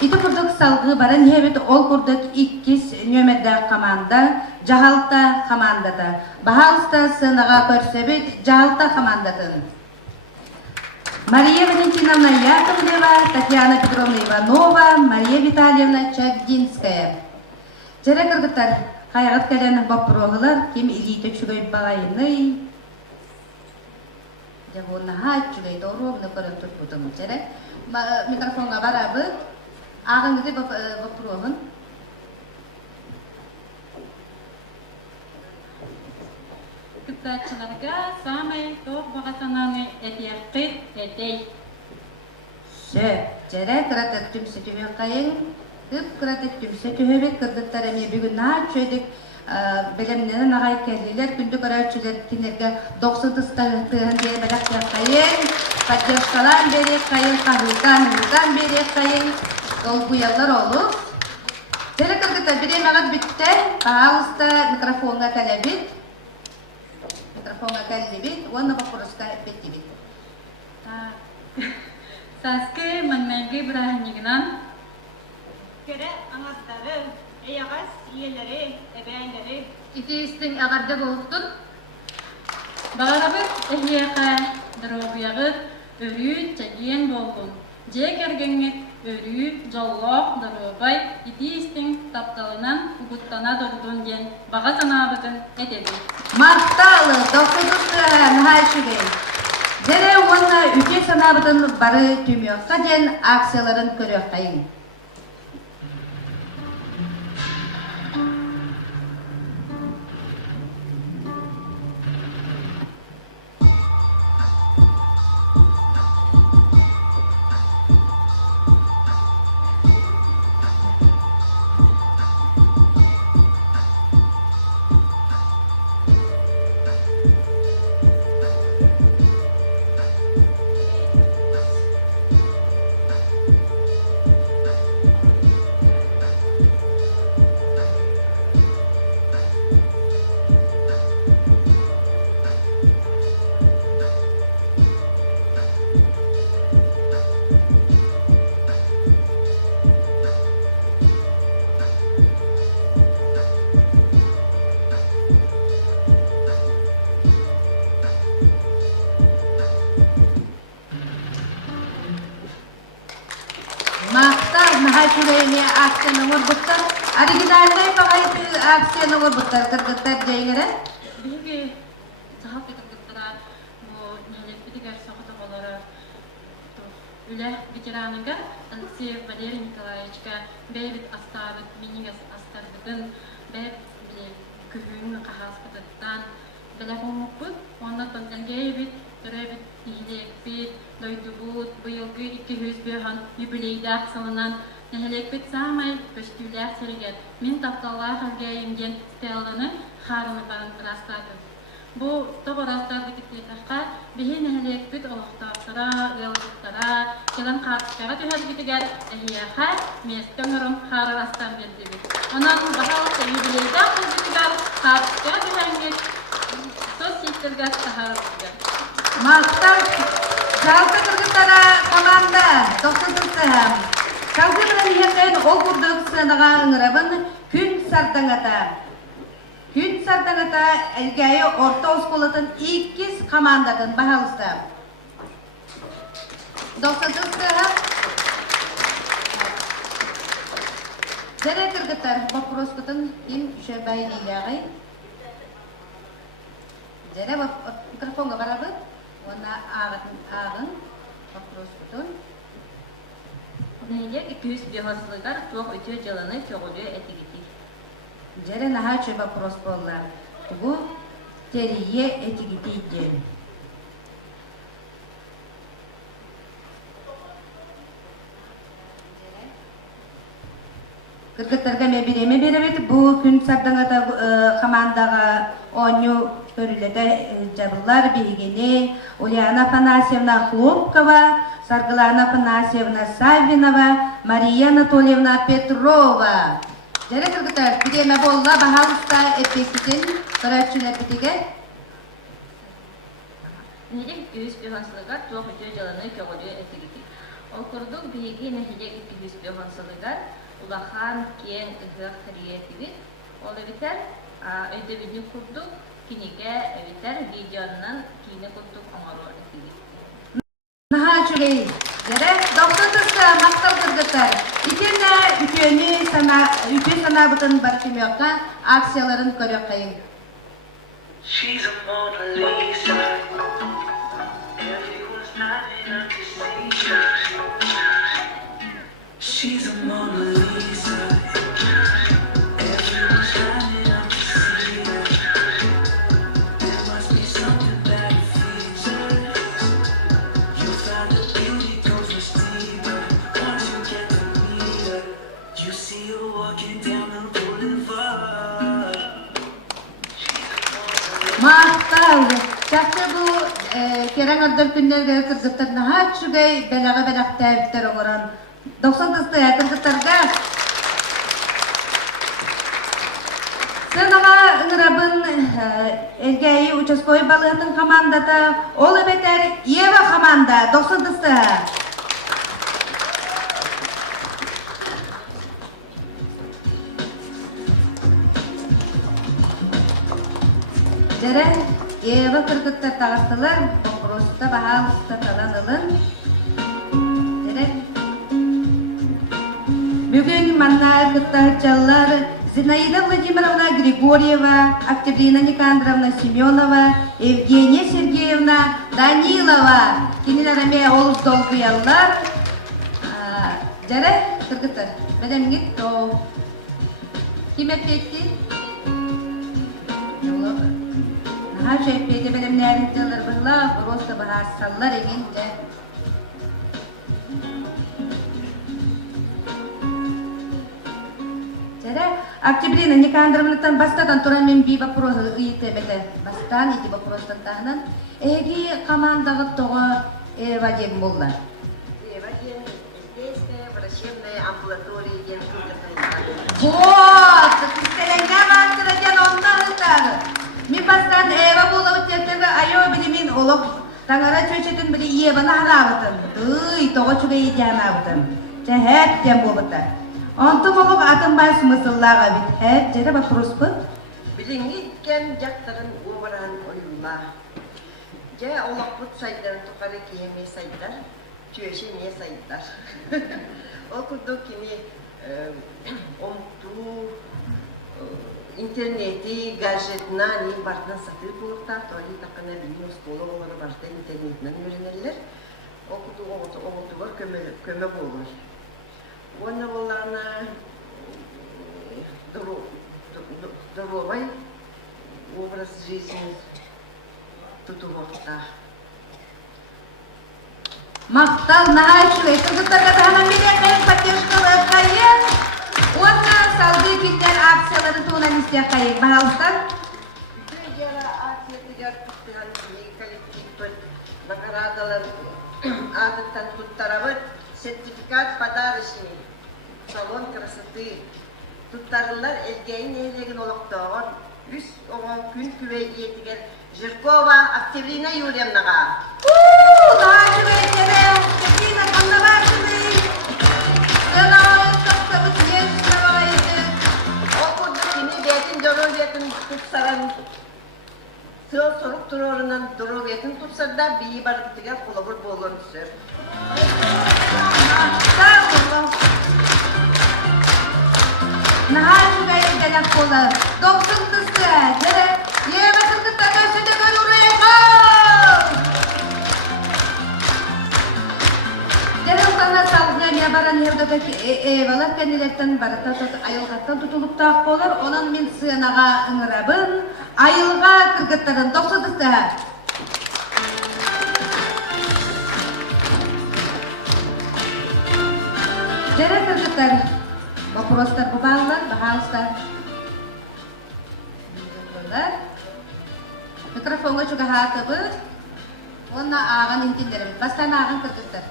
Ити курдук салгы барын хебит ол курдук иккис нөмердә команда жагалта командада. Бахалста сынага көрсөбүт жагалта командатын. Мария Валентиновна Яковлева, Татьяна Петровна Иванова, Мария Витальевна Чагдинская. Жere кыргыттар кайгат келен бапырогылар ким илите чүгөй багайны. Жагона хач чүгөй доробны көрөп турбутум жere. Микрофонга барабы. Агыңды бапырогын. Кытачыларга самай тох багасананы этияққит этей. Жere кыратык түмсө түмөк кайын. Кып кыратык түмсө түмөк кырдыктар эми бүгүн чөйдүк белемнен агай келдилер күндү көрөчүлөр кинерге 90 тыстагын дей белек кайын. Поддержкалар берек кайын, кагылдан берек кайын. Долгуялар олу. Жere кыргыттар биремагат битте. Пожалуйста, микрофонга талабит. Микрофонга калибит, оны бапуруска беттибит. Саскы маннайгы брахнигнан Кере аңаттары, эягас иелери, эбәйлери. итистин агарды болуктун. Багарабы эхияка дробуягы өрүү чагиен болгон. Же кергенге өрүү жоллоқ дробай итистин тапталынан угуттана дордун ден бага санаабытын этеби. Макталы, доктор Нахайшыгей. Жere онна үтүө санаабытын бары түмөкка ден акцияларын көрөк кайын. Мактар Нахайшыгейне акцияны орбуттар. Оригинальный багай акцияны орбуттар кыргыттар жейгере. Биги захап кыргыттара бу нелеп үлэх ветераныгар Алексеев Валерий Николаевичка бэбит астабыт минигас астарбытын бэб күхүүн кахаспытыттан белэхумуппут оннотон элгейбит төрөбит ихилекпит дойдубут быйылгы 200 быхан юбилейдах салынан нехилекпит самай көстүүлэх серегет мен тапталлах элгейимген стелланы харыны барын кырастады. Бу тоборастарды китетаққа бихи нехилекпит олохтаптара, ылгыттара, келен қартықаға түйәргітігер әхияқа местіңірім харырастан бердебит. Онан бағалықта юбилейдах кылгытыгар қартықаға түйәргет сос сеттерге сахарыгар. Мақтар жалпы кыргыттара команда 90-м. Калды білен ехен ол күрдік сынаға ыңырабын күн сардаңата. Күн сардаңата әлгәйі орта осколатын 2 командатын бағалысты. 90-м. Жәрі кыргыттар вопроскутын ким үші бәйнейләғай. Жәрі микрофонға барабы. Ona ağın вопроскутун. Нелек 200 бехасылыгар туох өтө жыланы көңүлү этигити. Жere наха чö вопрос болла. Бу терие этигити. Кыргыттарга мен биреме беребет. Бу күн сардаңата командага оню төрүлөдө жабылар бейгени Ульяна Афанасьевна Хлопкова, Саргылана Афанасьевна Савинова, Мария Анатольевна Петрова. Жere кыргыттар биреме болла бахалыста эпектитин көрөчүнө битиге. Нелек 200 бехасылыгар туох өтө жыланы көңүлү этигити. Окурдук биги нелек 200 бехасылыгар улахан кен ыгык триетибит. Ол битер өйдөбүнү курдук киниге битер видеонан кийне курдук оңору этигит. Наха чүрей. Жere 90-сы мактал кыргыттар. Икенде үтө санабытын баркемёкка акцияларын көрөк кайын. She's a Mona Lisa. Everyone's lining up to see her. She's a Mona Lisa. Everyone's lining up to see her. There must be something that feeds her. You'll find the beauty goes much deeper once you get to meet her. You see her walking down the boulevard. Мактал. Чакта бу керең ардыр күннерге кыргыттар наха чүгей белага белактайыптар оңоран. 90-сы кыргыттарга сынага ыңырабын элгейи участковый балыгынын командата ол эбетер Ева команда 90-сы. Жere Ева кыргыттар тагыстылар, вопроста бахалыста таланылын. Жere бүгүн манна кыттачалар Зинаида Владимировна Григорьева, Октябрина Никандровна Семенова, Евгения Сергеевна Данилова. Кинилераме олус долгуяллар. Жere кыргыттар. Белемгит то. Киметтети? Наха жеппейде белемнерин жылар быгла, просто бахар саллар егенде. Октябрина Никандровнатан бастадан туран мен би вопрос ыйтебете. Бастан ити вопростан тахынан. Эги командага тога Эва дем болла. Ева ден здесь врачебная амбулатория ден Вот! Кристалянга мастера ден онна ытар. Мен бастан Эва болла өтетеге айо билимин олок. Таңара чөчетін білі Еваны арабытын. Дый, тоға чүге едианабытын. Жәхәт дем болбыта. Онтым олық атын бас мысыллаға бит. Әт жәрі вопрос бұд? Біліңі кен жақтарын оғыран ойылма. Жә олақ бұд сайдарын тұқары кейеме сайдар, түйеше не сайдар. Ол күрді кеме омту, интернети, гаджетна, не бардын сатыр болықта, толи тақына білмес болу олары барды интернетінен өрінерлер. Okutular köme bulur. Ona bollarına здоровой образ жизни тутувақта. Мақтал нағайшылы, кызыттарға тағынан берекайын поддержкалы қайын. Онна салды киттер акциялары туынан істе қайын. Бағалыстан? Үйгері акциялар тұттыған коллектив наградалар адыттан тұттарабыт сертификат подарочный салон красоты. Туттарылар элгейін елеген олықтауын үс оған күн күвей етігер Жиркова Октябрина Юрьевнаға. Нағайшылы етері, Октябрина қандабашылы. Сынауын тоқтабыт ес сынауға еді. Ол күрді кені бетін дөрі бетін тұтсаран сыл сұрып тұрорынан дұры бетін тұтсарда бейі бар күтігер қолабыр болуын түсір. Сау болу. Нағайшылы етелік қолы. Доқсын тұсы, жері, ебі қырғыттан өсіде көл ұрайға! Жері ұққана салғыға не баран ердігі евалар кәнелеттен барыта айылғаттан тұтылыптақ болыр. Оның мен сынаға ұңырабын, айылға қырғыттарын доқсын тұсы. Жері қырғыттар. Вопростар бубаллар, бағалыстар. Микрофонға чуға хатыбы. Онна ағын интендерім. Бастан ағын кіргістер.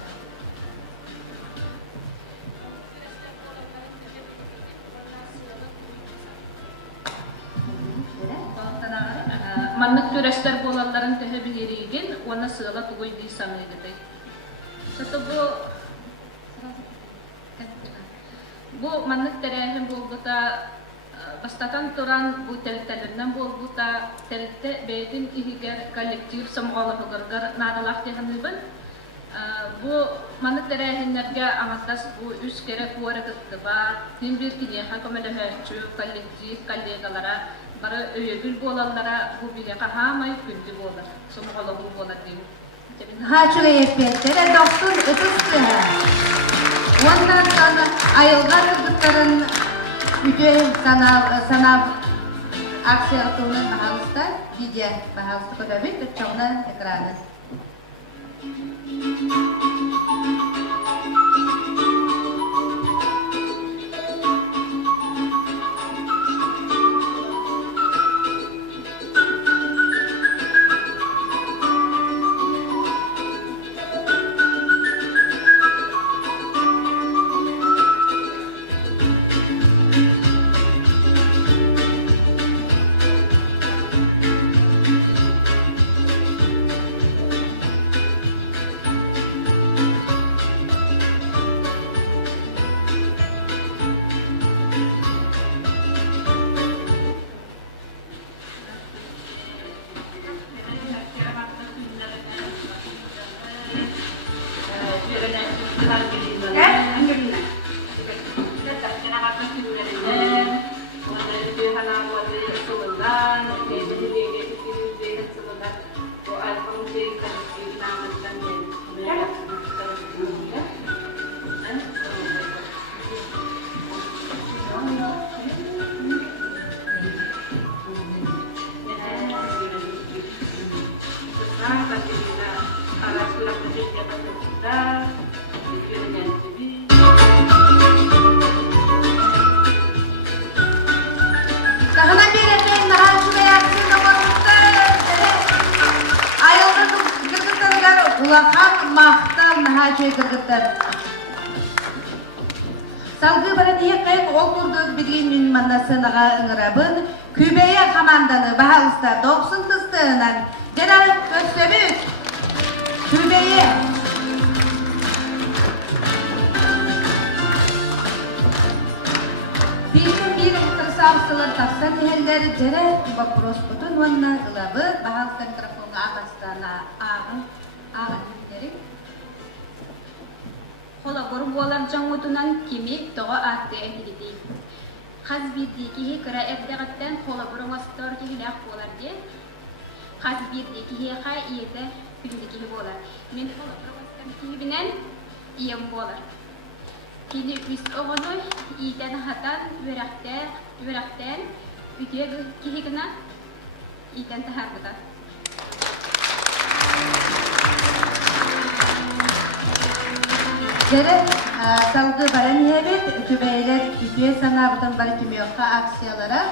Маннык түрәстер болаларын тәһе бигереген, оны сыла тугой ди саныйгытай. Саты бу маннык тәрәһен булгыта бастатан туран бу тәлтәләрнән булгыта тәлтә бәйтин игер коллектив самгалыгыргар надалак дигәннән бу маннык тәрәһеннәргә аңатас бу үз керек варыгытты бар. Мин бир кине хакымәләһә чу коллектив коллегалара бары өйгүл болаллара бу биге кахамай күнди болар. Самгалыгы болар ди. Хачуға еспеттері доқтын үтісті. Ондан sonra айылға кыргыттарын үтө санап акция атылынан бағалыста видео бағалысты көдәбет өтчоғынан экраны. Салгы баран ехайық ол тұрдық бідген мен маннасынаға ұңырабын, күбәйе қаманданы бағалыста 90 тұстығынан жаралық көстөбіз. Күбәйе. Бір ұқтырсауысылар тақсан ехелдері жәрі вопрос бұтын онына ұлабы бағалыста микрофонға ағастана ағын егіндері. Хола горболар жаңутунан кими тоға атты әтілді. Қаз бірдегі кіра әрдіғаттан хола бұрыңастар кегіләқ болар де. Қаз бірдегі қай иеті бірдегі болар. Мен хола бұрыңастар Кибинен ием болар. Кини үс оғыны ийтен хатан үрәқтен үтег кихигina ийтен тахарбыта. Жері салғы баран ебет, түбәйлер үтег санабытын бар түмеуққа акциялары.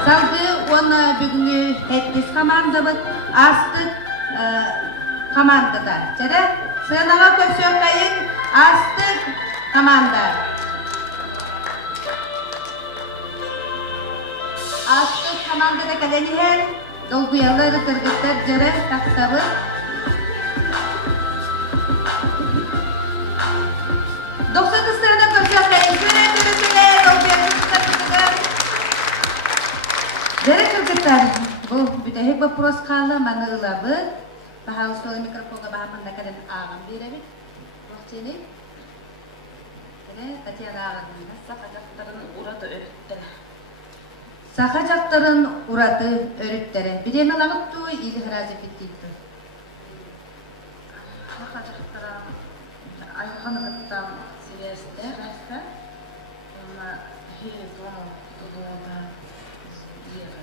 Салды оны бүгіні әттес команда бұд, астық командада. Жәрі, сынаға көпсөк қайын астық команда. Астық командада кәленігер, долгуялары кіргіттер жәрі тақсабы. Доқсы кыстырына көпсөк қайын, сөре, долгуялары кіргіттер. Жәрі кіргіттер, бұл бүтәхек вопрос қалы, маңы ұлабы. Baha usul mikrofonga baha mandakadan ağam berabit. Vaktiyle. Yine Tatiana ağamın. Sakacakların uratı öğüttері. Sakacakların uratı öğüttері. Birden alağıttı, ili hırazı bittiydi. Sakacaklara ayağını gıttam seviyesinde. Ama hiç onu doğuda yere.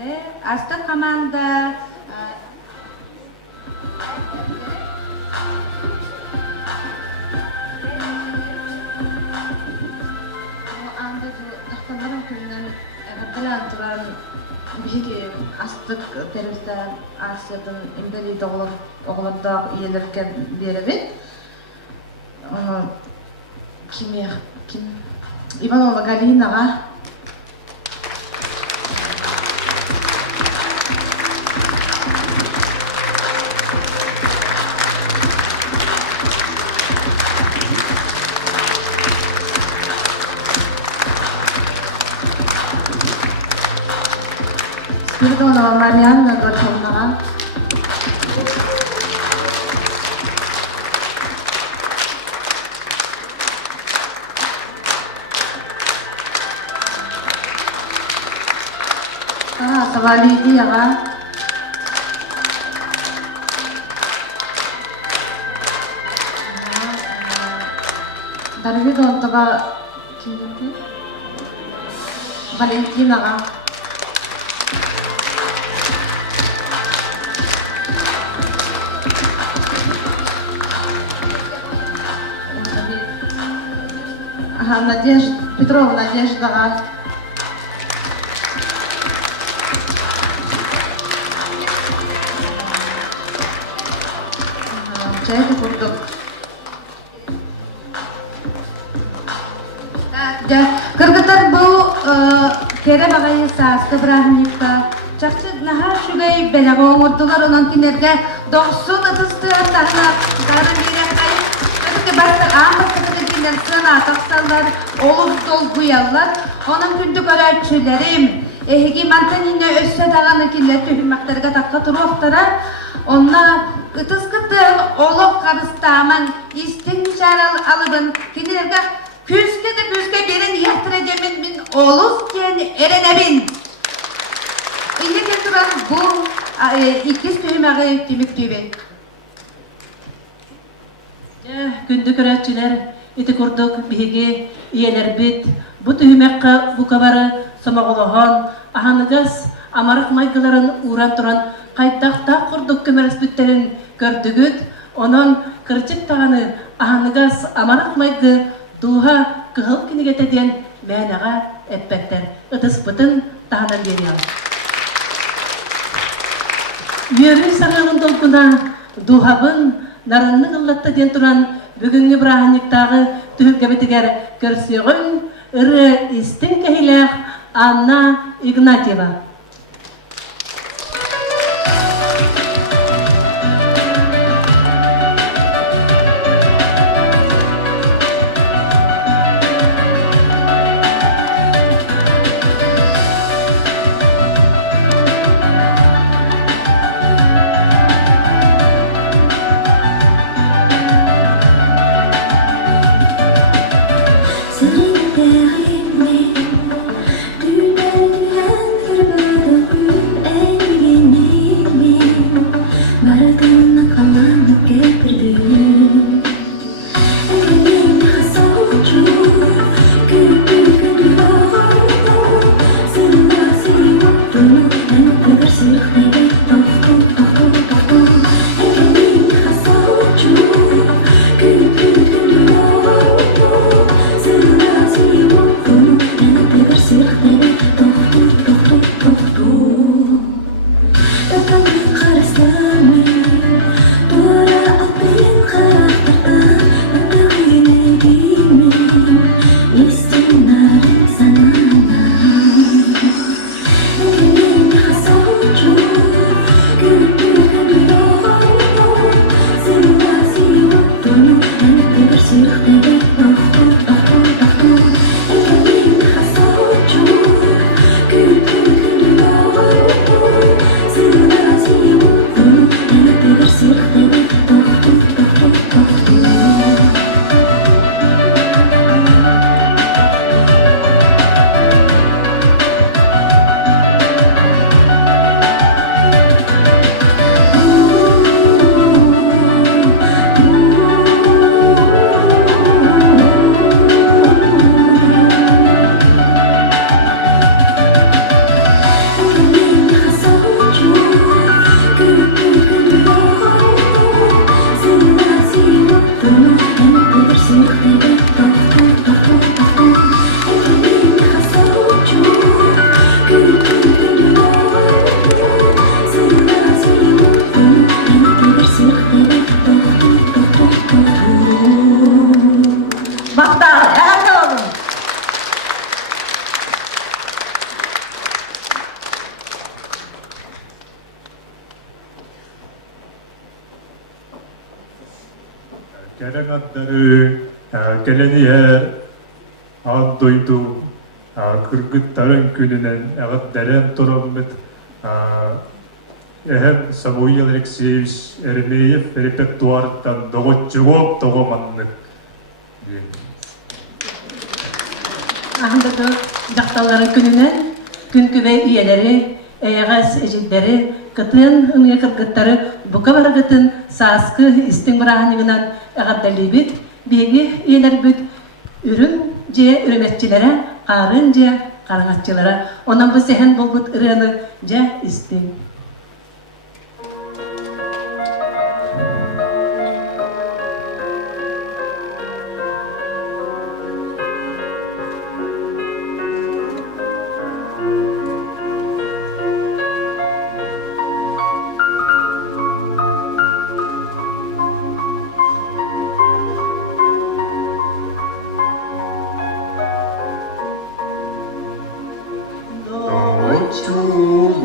Evet. Asta komanda bir astık teröristen Asya'dan imdali oğlunda üyelerken berabit. Onu kim Ivanova Galinaga Spiridonova Marianna Gorchovnaga Savalidiyaga Darvidontaga kimdi? Valentinaga Петрова Надежда Чайка курдук. Кыргыздар бұл кере бағайы саасты брахникта Çaktı naha şugay belaga oğurdular onun kinerge 90 ıtıstıran dahına garın direk kayıp. Ötüke bastı ağmıstıkı kinder sığına ataksallar, oluz dol buyallar. Onun kündü görerçülerim. Ehegi mantanine össe dağını kinder tühülmeklerge takka turuqtara. Onna ıtıs kıtın oluk karıstaman istin çaral alıbın kinerge küske de püske birin yahtıracemin min oluz diyen erenebin. İlle getiren bu ikiz tüymeği tümüktüğü. Күндү көрәтчилер, ити курдук биһиги иелербит, бу түймәккә бу кабары самаголоһон, аһаныгас амарык майгыларын уран туран кайтакта курдук көмөрөспүттерин көрдүгүт, онон кырчык таганы аһаныгас амарык майгы дуha кыһыл кинигете диен мәнәгә эппәттер, ытыспытын тагынан бериyor. Йөрү саңагын долкуна дуһабын Нарынның ыллатта ден туран бүгінгі браханиктағы түхілгебетігер көрсеғін ұры істің кәхіләқ Анна Игнатьева. Kerengаттары келение андойду кыргыттарын күнүнен агаттарен торомбет Эхэм Самуил Алексеевич Эрмеев репертуардан доготчугоп тогоманнык. Ахындады жақталары күнінен күнкүбе иелері, әйәғас әжілдері, кытын үңе кыргыттары бұқа барғытын саскы істің бірағанығынан әғатталибет, беги иелер бүт үрін же үріметчілері, қарын же қарыңатчылары. Онан бұл сәхен бұл бұт ұрыны же істің. True.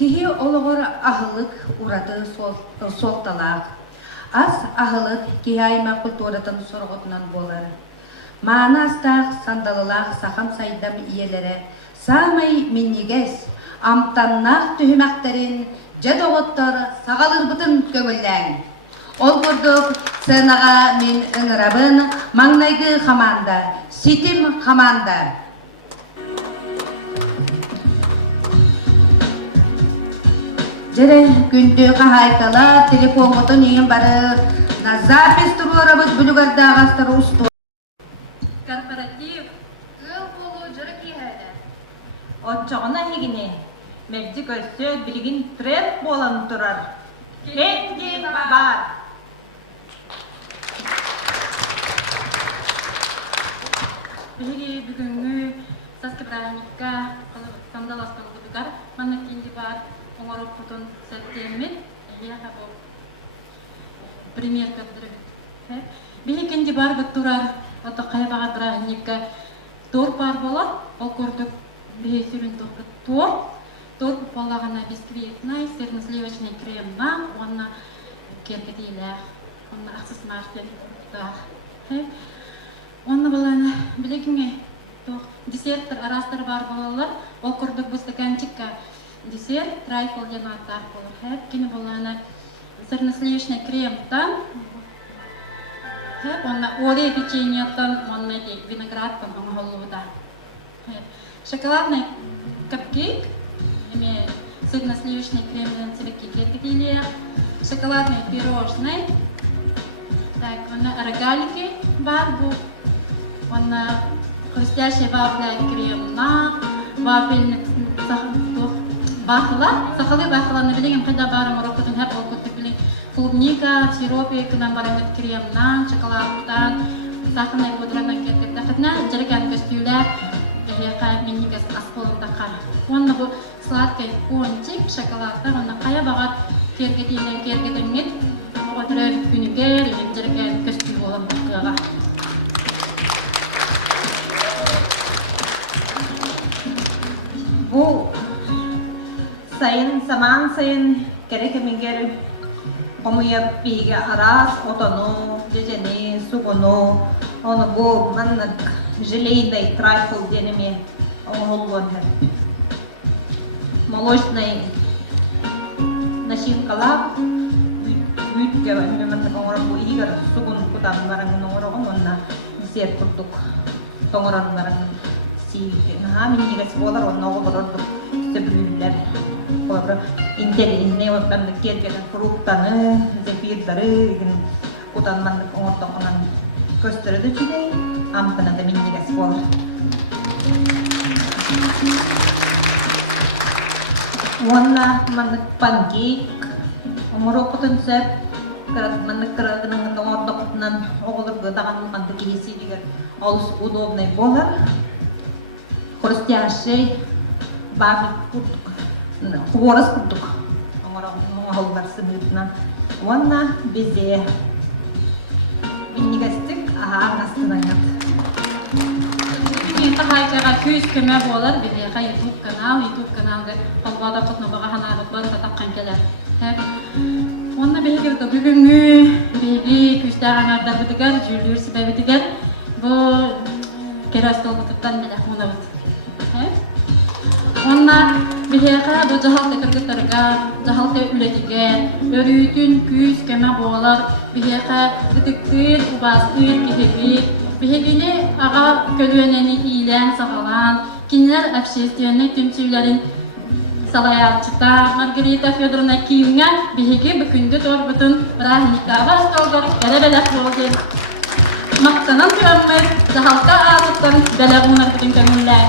Киһи олоҕор аһылык ураты суолталаах. Ас аһылык киһи айма культуратын сорҕотунан буолар. Маана астаах сандалылаах сахам сайдам иелере саамай миннигес амтаннаах түһүмэхтерин жадоҕоттор саҕалырбытын көҥүллээҥ. Ол курдук сыынага мин ыҥырабын маҥнайгы хамаанда, ситим хамаанда. Жере күндү кахайтала телефонотон иен бары на запись туруорабыт бүлүгардаагастар усту. Корпоратив ыл болу жыры киһэлэ. Отчоғына хигине, мәбді көлсө білігін тренд болан тұрар. Кенде бар. Билиги бүгүнгү Саска Браникка сандаласта болдугар. Манна кенде бар. Оңорок потон сәттеммит. Я хабо пример кадыры. Билиги кенде бар бит турар. Ото кайбага Браникка тор бар болот. Ол көрдүк бейсүрін тоқы торт полагана бисквитный, сырно-сливочный крем-на, онна керкетейлер, онна ақсыз марштен да. Онна баланы білегіңе десерттер арастыр бар болалар, ол көрдік бұл стаканчикка десерт, трайфл янаттар болар. Кені баланы сырно-сливочный крем-тан, онна оре печенье-тан, онна виноград-тан, онна голлуда. Шоколадный капкейк, сырно-сливочный крем керкетейлер, шоколадный пирожный, так, рогалики барбу, хрустящий вафля крем-на, бахла, сахалы бахланы билеген кайда барын урокутун хеп окуттук билин клубника, сиропе, кынан барамет кремнан, шоколадтан, сахарный пудрадан кеттик. Тахатна жерген көстүлөр, кая минигес асколунда кар. Онна бу сладкий пончик, шоколадтан, онна кая багат кергетиңет, отрөр күнүгер, жерген көстүл болон кыга. Bu sayın zaman sayın gerekeminger komuya biga aras otonu jejeni sugonu onu bu mannak желейный трайфл денеме оголгон хэ молочный начинкалар бүтке манnak оңорон бу игер сугун кудан барангын оңорон онна сер курдук тоңорон барангын Nah, ini juga sekolah orang orang sebelumnya, kalau intel ini orang mikir kita fruktan, zephyr dari, kutan man orang orang koster itu juga, ampan ada ini juga sekolah. Warna man pancake, orang kutan sep, kerat man kerat dengan orang orang orang bertahan man terkisi juga, alus udobnya bolar. Хрустящий барник куртук, хворос куртук, он барсыбытна, онна безе, минигастик, гастанаят. Мен тахайкага күз көмө болар, билега YouTube каналга албада кытнабага ханагы бар татаккан келер. Онна бегерде бүгүнгү биги күздаган арда бүтүгөр жүрүр себебитигер бу керастол бутуттан мелек мунабыт. Онна бихека бу жахалты кыргыттарга, жахалты үлетиге, өрүтүн күз кеме болар, бихека бытыктыр, убастыр, бихегини ага көлүөнени ийлен сагалан, кинилер общественный түнчүлөрүн салаячыта Маргарита Федоровна кийинге бихеги бүкүндү торбутун праздникага столдор эребелек болду. Мактанан тураммыз, жахалта азыттан белек мунарбытын көңүллер.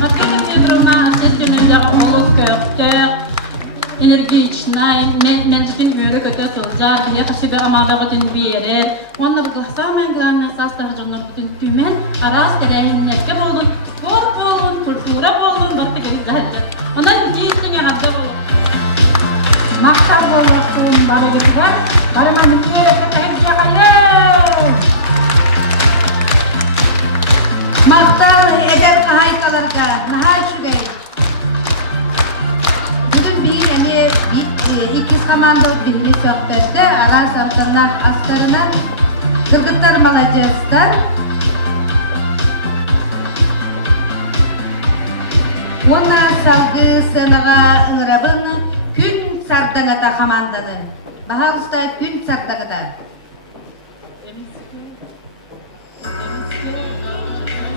Маргарита Федоровна общественный олус көктөр, энергичный, менжитин өрі көтө сылжар, бие қашыбы амада бұтын берер. Онна бұқла самый главный састар жонор бұтын түмен, арас терейіннерге болын, спор болын, культура болын, бақты керізлерді. Ондан дейістің ағабда болын. Мақтар болуқтың бары кетігер, барыма мүнге көтігінге қайын! Мақтар егер қағайқаларға, нағай шүгей. Бүгін бейін әне икіз командалық бірге сөқтәрді, ара самтырнақ астарынан кыргыттар молодецтар. Ona salgı sanağa ırabın gün sardağıda komandаны. Bahalısta gün sardağıda.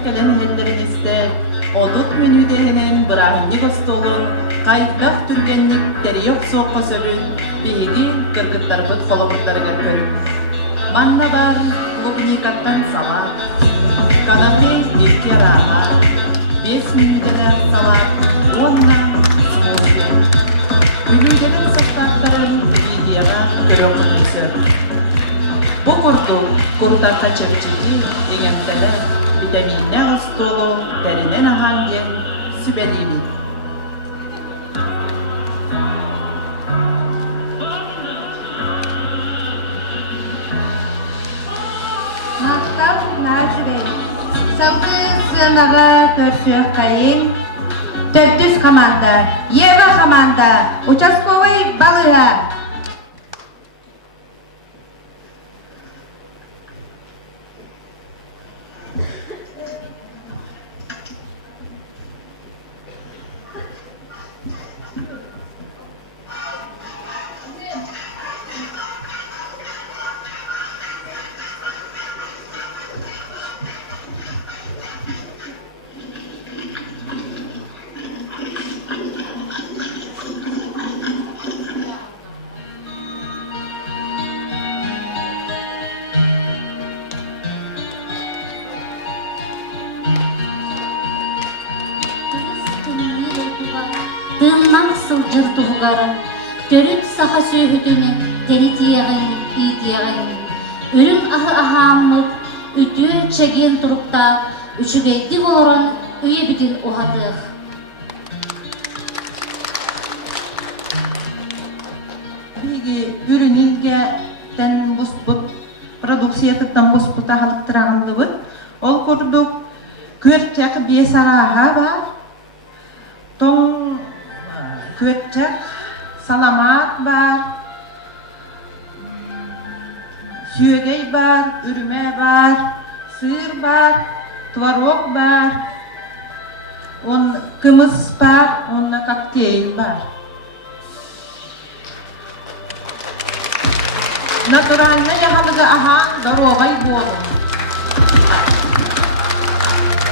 Kelen hellerinizde odut menüdehinen brahimni kostolun, kayıtlak türgenlik teri yok soğukka söbün, bihigi kırgıttar kolabırtları görkör. Manna bar klubnikattan salat, kanape ifkerağa, 5 menüdeler salat, ondan smoothie. Ülüylerin saftakların videoya körömün ösör. Bu kurdu, kurda kaçırıcıyı, egentele, vitaminler astolu, derinen ahangen, sübelili. Maqtav Najrey. Salgı sanağa törsüyor kayın. 400 komanda. Eva komanda. Участковый балыга. тыыннан сылжыр туһугара, төрүн саха сөөһүтүнү, тени тиягын, иитиягын, өрүн аһы аһааммыт, үтүө чегиен турукта, үчүгейди олорон, үйе битин ухатыах. Биги үрүнилге тен буспут продукциятыттан буспута халыктырагындыбыт. Ол курдук көтчек биесараха бар. Тоң көтчек саламат бар. Сүйөгей бар, үрүмө бар, сыр бар, творог бар. Он кымыз бар, онна коктейль бар. Натуральна яхалыгы ахан дорогай болу.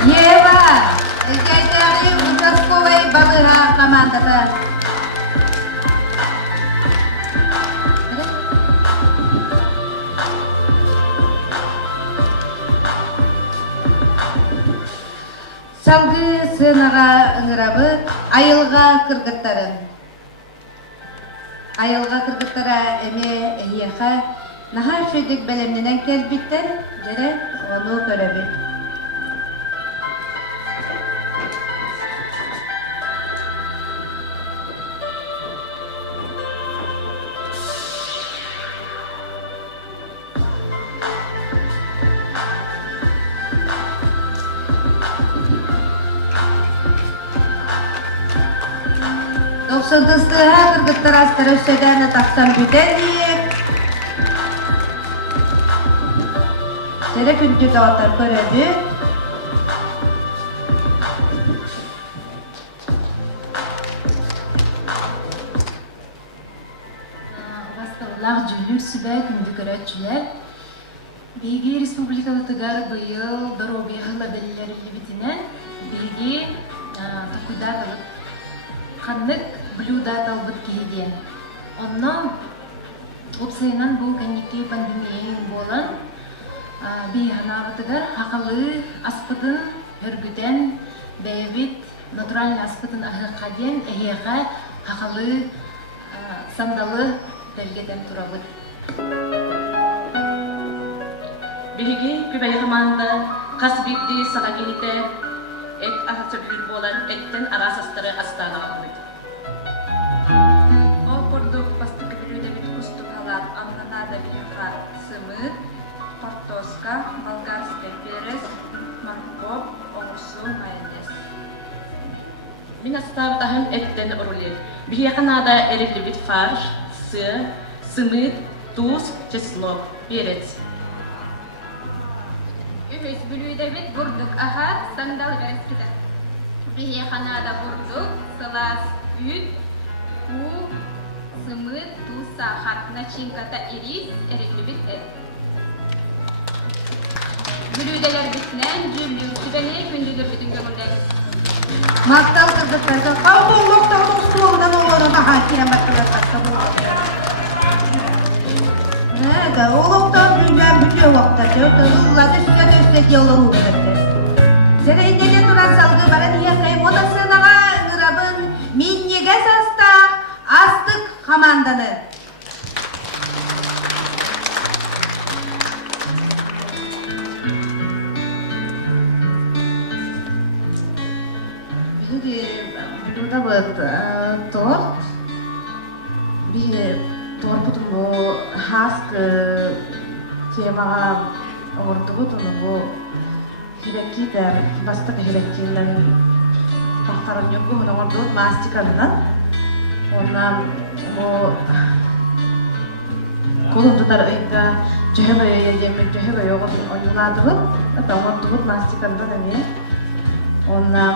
Ева, эйкайтари участковый балыга командата. Салгы сынага ыңырабы айылга кыргыттарын. Айылга кыргыттара эме эхияха наха шөйдік бәлемненен келбиттер, жере оны көрөбі. Dokşadıstığa kırgıttır astırı södeni taksan bütendik. Tere küntü dağıtlar köröbü. Басталлар жүлүр сүбә күндү көрөчүлөр. Биги республикалы тыгар быйыл дорогияла беллери битинен биги такуйдагы каннык блюда талбыт киһидиэн. Онно опсайынан бу каникки пандемия болан биханабытыгар хакалы аспытын өргүтен бэбит натуральный аспытын ахыккаден эхиэха хакалы сандалы белгеден турабыт. Биһиги күбәй команда касбитти сагагините эт ахатсөбүр болан эттен арасастыры астана алды. Ол курдук бастыкы билүүдө бит кустук алат амнанада биха сымыт, картоска, болгарский перец, морковь, огурцу, майонез. Мин астабытаһын эттен уруле. Биһиэханада эрикли бит фарш, сыр, сымыт, туз, чеснок, перец. Үһүс билүүдө бит бурдук аха сандал береските. Биһиэханада бурдук, салас, үт, у, сымыт, туз, сахар, начинката ирис, эрикли бит эт. Билүүделер битинен жүлүү сүбени күндүлөр бүтүн көңүлдер. Мактал кыргыттарга калболлукта столдан олорона хакиям батталатта болот. Да, олоктан жүлөн бүтө вакта улады сүгөдө өстөдө олору берди. Серейдеге туран салгы баран ясай монасынага ыңырабын миннеге саста астык команданы. Burada buat торт. Bir торт bu khas ke temага ordu bu hilaki da basta hilakinden tahtaran yok bu ordu mastikandan. Ondan bu kolum tutar ayda cehbe yemek cehbe yok oynadı. Atau ordu mastikandan ne? Ondan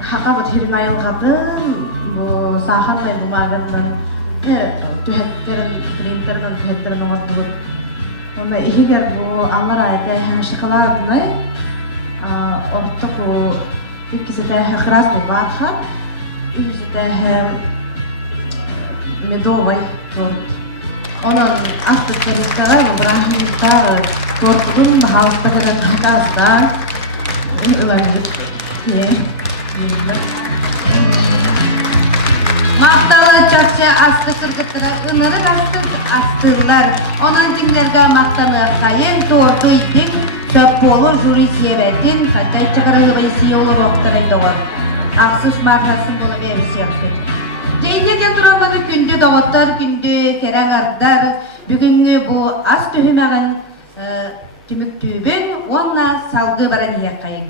haka buat hirmayal kadın bu sahanla bu magandan tühetlerin printerden tühetlerin ordu. Onda ihiger bu amara ete hem şokoladını orta bu ikisi de krasный barхат, ikisi de медовый торт. Onun astı tarifleri bu brahmista tortun halsta kadar takastan öğrendik. Maqtalı çakça astı kırgıttıra ınırık astırlar. Onun dinlerge maqtanı kayın tortu itin söp olur jüri siyebetin katay çıkarı bayısı olur oktaraydı var. Aksız marhasın bolu verisi yaptır. Ceyde duramadı kündü doğutlar kündü keren ardar. Bugünkü bu az tühümeğin tümük tübün onunla salgı bara diye kayın.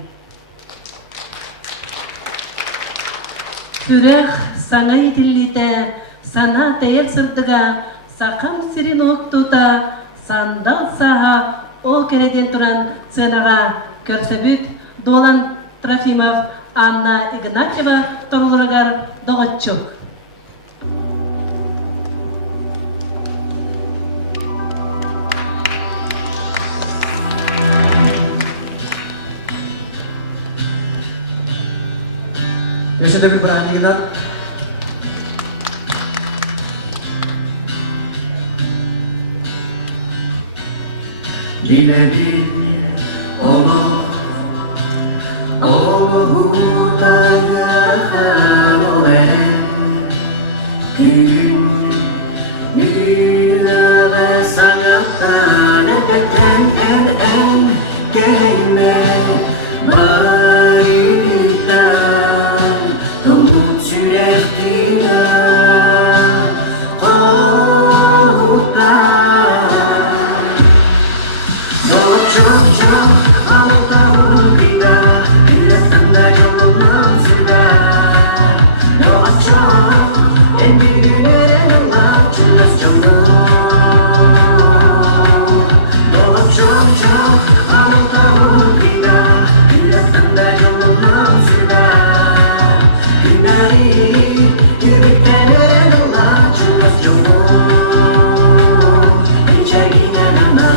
Sürek sana itillite, sana teyek sırdıga, sakam sirin oktuta, sandal saha, o kereden turan sığınağa körsebüt, Dolan Trofimov, Anna Ignatьева torulurgar doğutçuk. Yaşadığı bir brandingan. Yine bir olur Oğullardan olen Gün Nüle ve sanattan Ebeden en gelme Marilikten Umut sürekliler Oğullar Çok Allah'ın bina Milletten yolundan sıra Çok En büyüğüne Allah Cümles canım Çok Allah'ın bina Milletten yolundan sıra Günleri Yürükten öğren Allah Cümles canım İnce ginen ana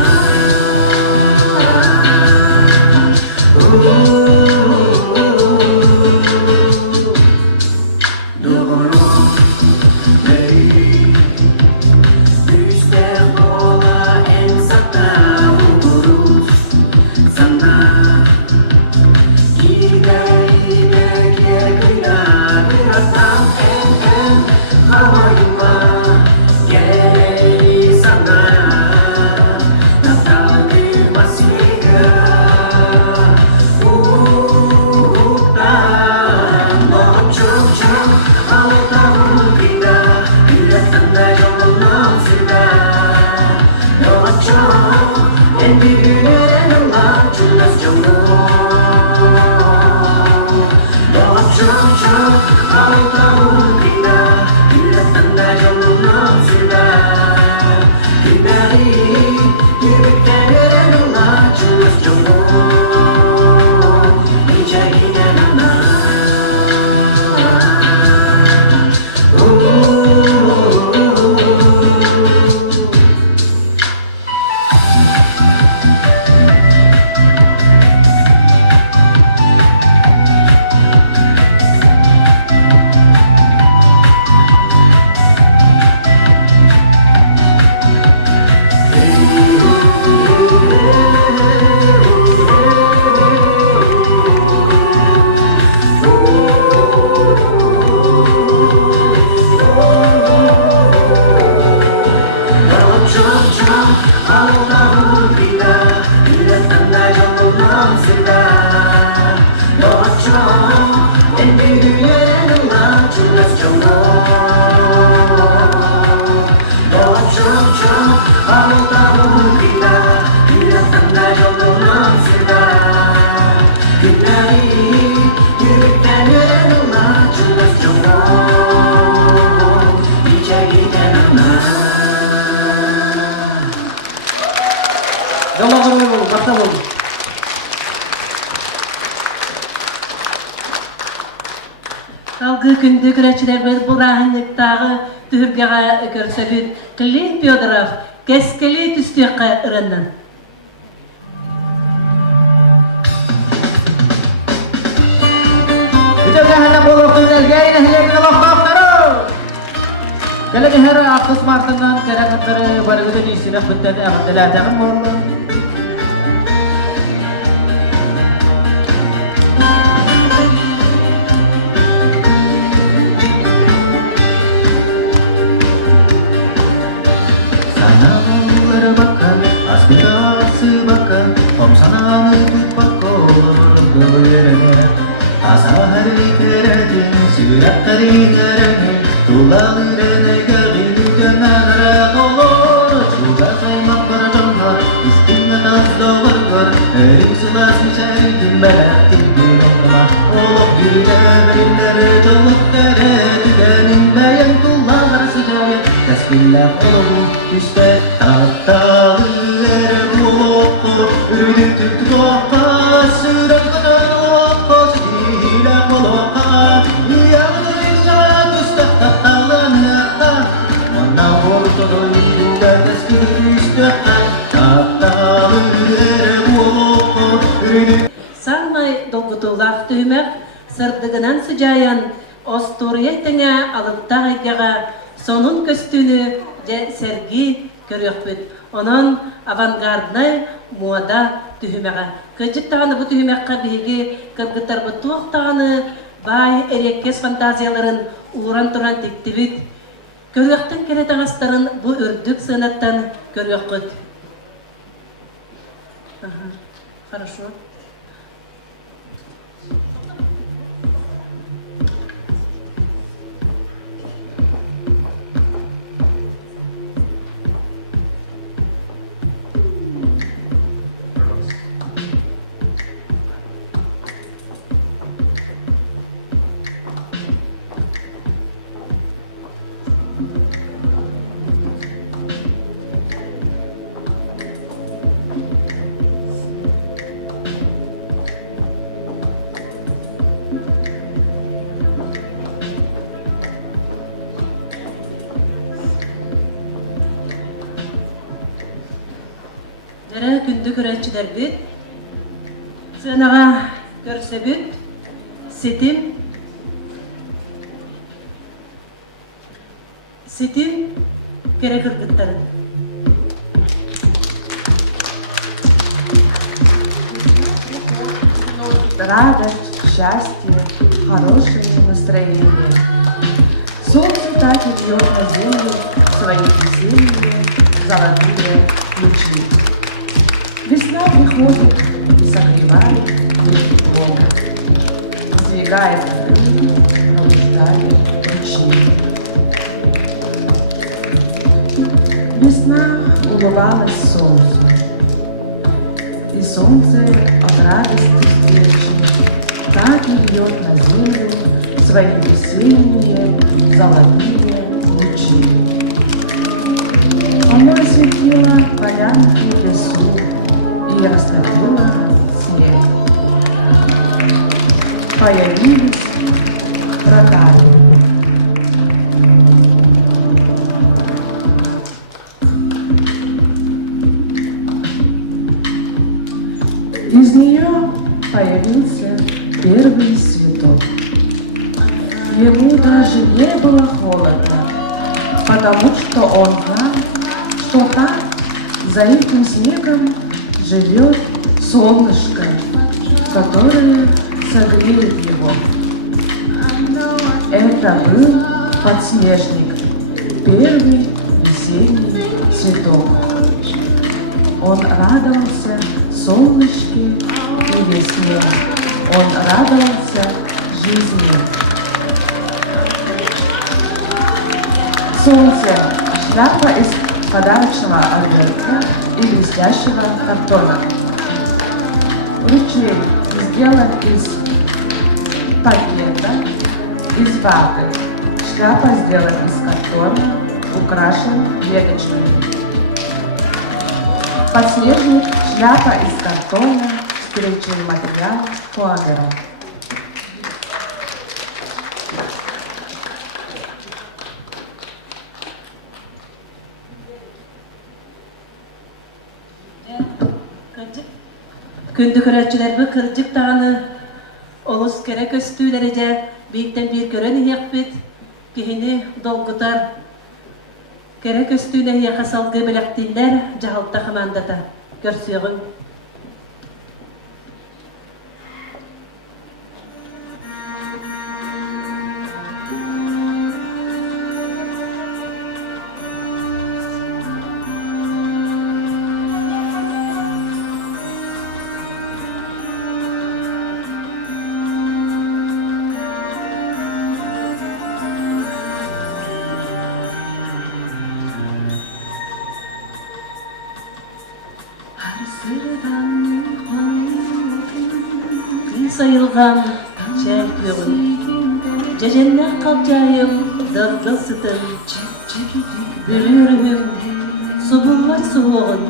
Algı күнді күрәчілер бір бұлағынлықтағы түхіргеға көрсөбіт Клин Федоров кәскелі түстеқі ұрыннан. Videoga hana bolokun elgayna hilekini loqtaqtaro. Kalagi hara aqs martandan karakatları barıgıdan isinaf bittani aqdalataqın bollu. Bulgurene Asahari teredin Süratari nerene Tulalırene Gagini dönenere Olur Çuga saymak baracamla İstimden az doğurgur Erim sulas içerdim Belettim bir onlama Olup bir de verilere Dolup dere Düdenin beyen tullalar sıcaya Tesbiller olup Üste tahtalı ere Olup Ürünü tüktü doğpa Sürat kadar doğpa Sihile koloka Yağdır yarat üste tahtalanırda Ona ortada İnduga tesbir üste Tahtalı ere Olup Ürünü Sanmay dolgutulaq tüymek, sırdıgınan sıcayan, osturiyetine alıpta ayyaga, sonun köstüğünü de sergi körüyokbüt. Onun avangardnay muada tühümeğe. Kıcık tağını bu tühümeğe bihigi, kırgıtar bu tuğuk tağını, bay erekkes fantaziyaların uğran turan tektibit. Körüyoktan kere tağasların bu ürdük sınattan körüyokbüt. Хорошо. Dere gündü küreççiler bit, sığınağa görse bit, sitim kere kırgıtları. Радость, счастье, хорошее настроение. Солнце так и бьет на землю свои весенние золотые лучи. Весна приходит и согревает мир теплом, сдвигает крылья, пробуждает лучи. Весна улыбалась солнцу, и солнце от радости встречи так и льет на землю свои весенние золотые лучи. Оно осветило полянки в лесу и растопило снег. Появились рогали. Из нее появился первый цветок. Ему даже не было холодно, потому что он знал, что там, за этим снегом, живет солнышко, которое согреет его. Это был подснежник, первый весенний цветок. Он радовался солнышке и весне. Он радовался жизни. Солнце – шляпа из подарочного обертка и блестящего картона. Ручей сделан из пакета, из ваты. Шляпа сделана из картона, украшен веточками. Подснежник – шляпа из картона, скрюченный материал фуагера. Күнді көрәтчілер бұл кырдық тағаны олыс керек өстүйлері де бейттен бір көрін ек бет, кейіні долғытар. Керек өстүйлі ек асалғы білектіндер жағылта қымандата көрсеғін. sayılgan çay köyün. Cecenler kalcayım dırgı sıtın. Bülürüm subullar soğuğun.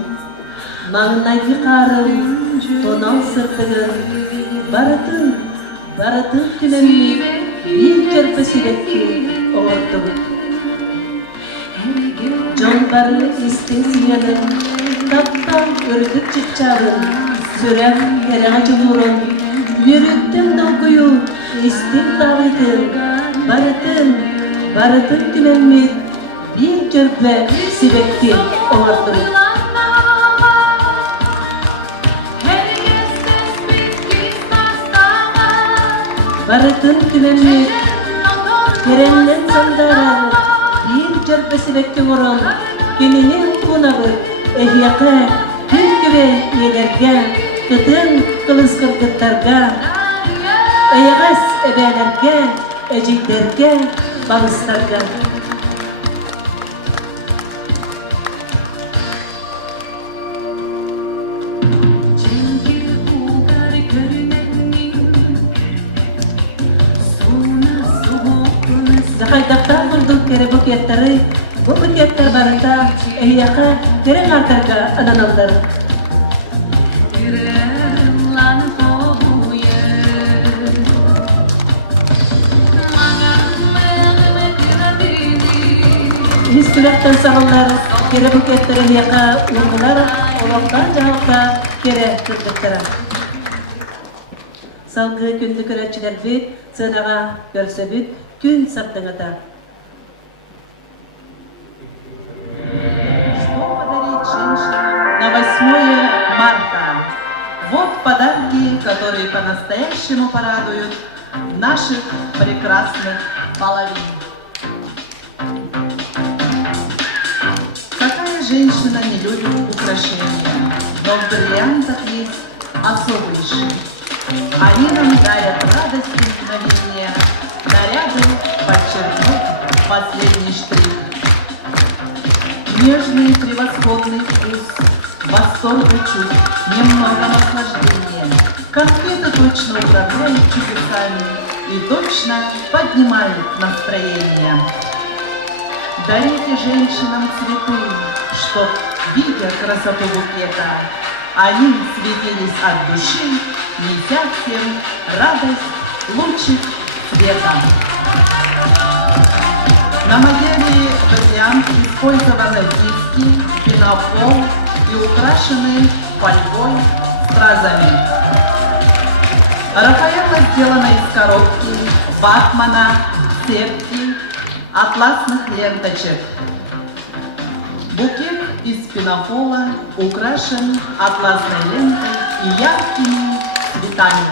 Mağnayı karım tonan sırtığın. Baratın tülenmi bir körpesindeki ordu. John barı istesiyenin taptan ördük çıkçarın. Sürem yere acımurun. Yürüttüm dokuyu istiklalidin. Baratın tülenmi bir körpesindeki ordu. Baratın tülenmi kerenden sandara bir körpesi bekti vuran keninin kunabı ehyaka bir güve yelerge kıtın kılıs kırgıtlarga eyğes ebelerge eciklerge bağıslarga Zakaytakta kurduk kere buketleri, bu buketler barında ehyaka kere ngartarga ananallar. Histülekten sağlar kere buketleri ehyaka urgular, olaktan cevapta kere kırdıklara. Salgı kündü köretçiler bit, sığınağa görse bit, gün саптыңата. Что подарить женщинам на 8 марта? Вот подарки, которые по-настоящему порадуют наших прекрасных половин. Какая женщина не любит украшения? Но в бриллиантах есть особый шик. Они нам дарят радость и мгновение. Наряды подчеркнут последний штрих. Нежный превосходный вкус, восторга чувств, немного наслаждения. Конфеты точно управляют чудесами и точно поднимают настроение. Дарите женщинам цветы, чтоб, видя красоту букета, они светились от души, неся всем радость лучик света. На модели бриллиант использованы диски, пенофол и украшены фольгой, стразами. Рафаэлло сделана из коробки, ватмана, сетки, атласных ленточек. Букет из пенофола украшен атласной лентой и яркими цветами.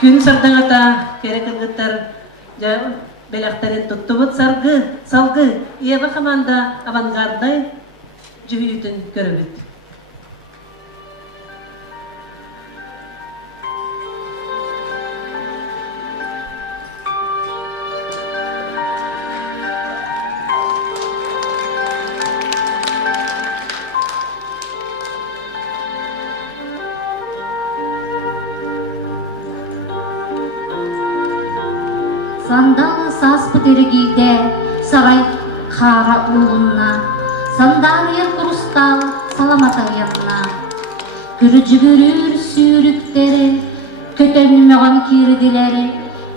Gün sardağata kere kırgıtlar belaktarın tuttubut salgı eva kamanda avantgarday cühüyütün görübüt. Сандалы саспы терегейде сарай хара улунна, сандалия турустал саламата янна. Күрүжүгүрүр сүүрүктери, көтөнмөгөн кирдилери,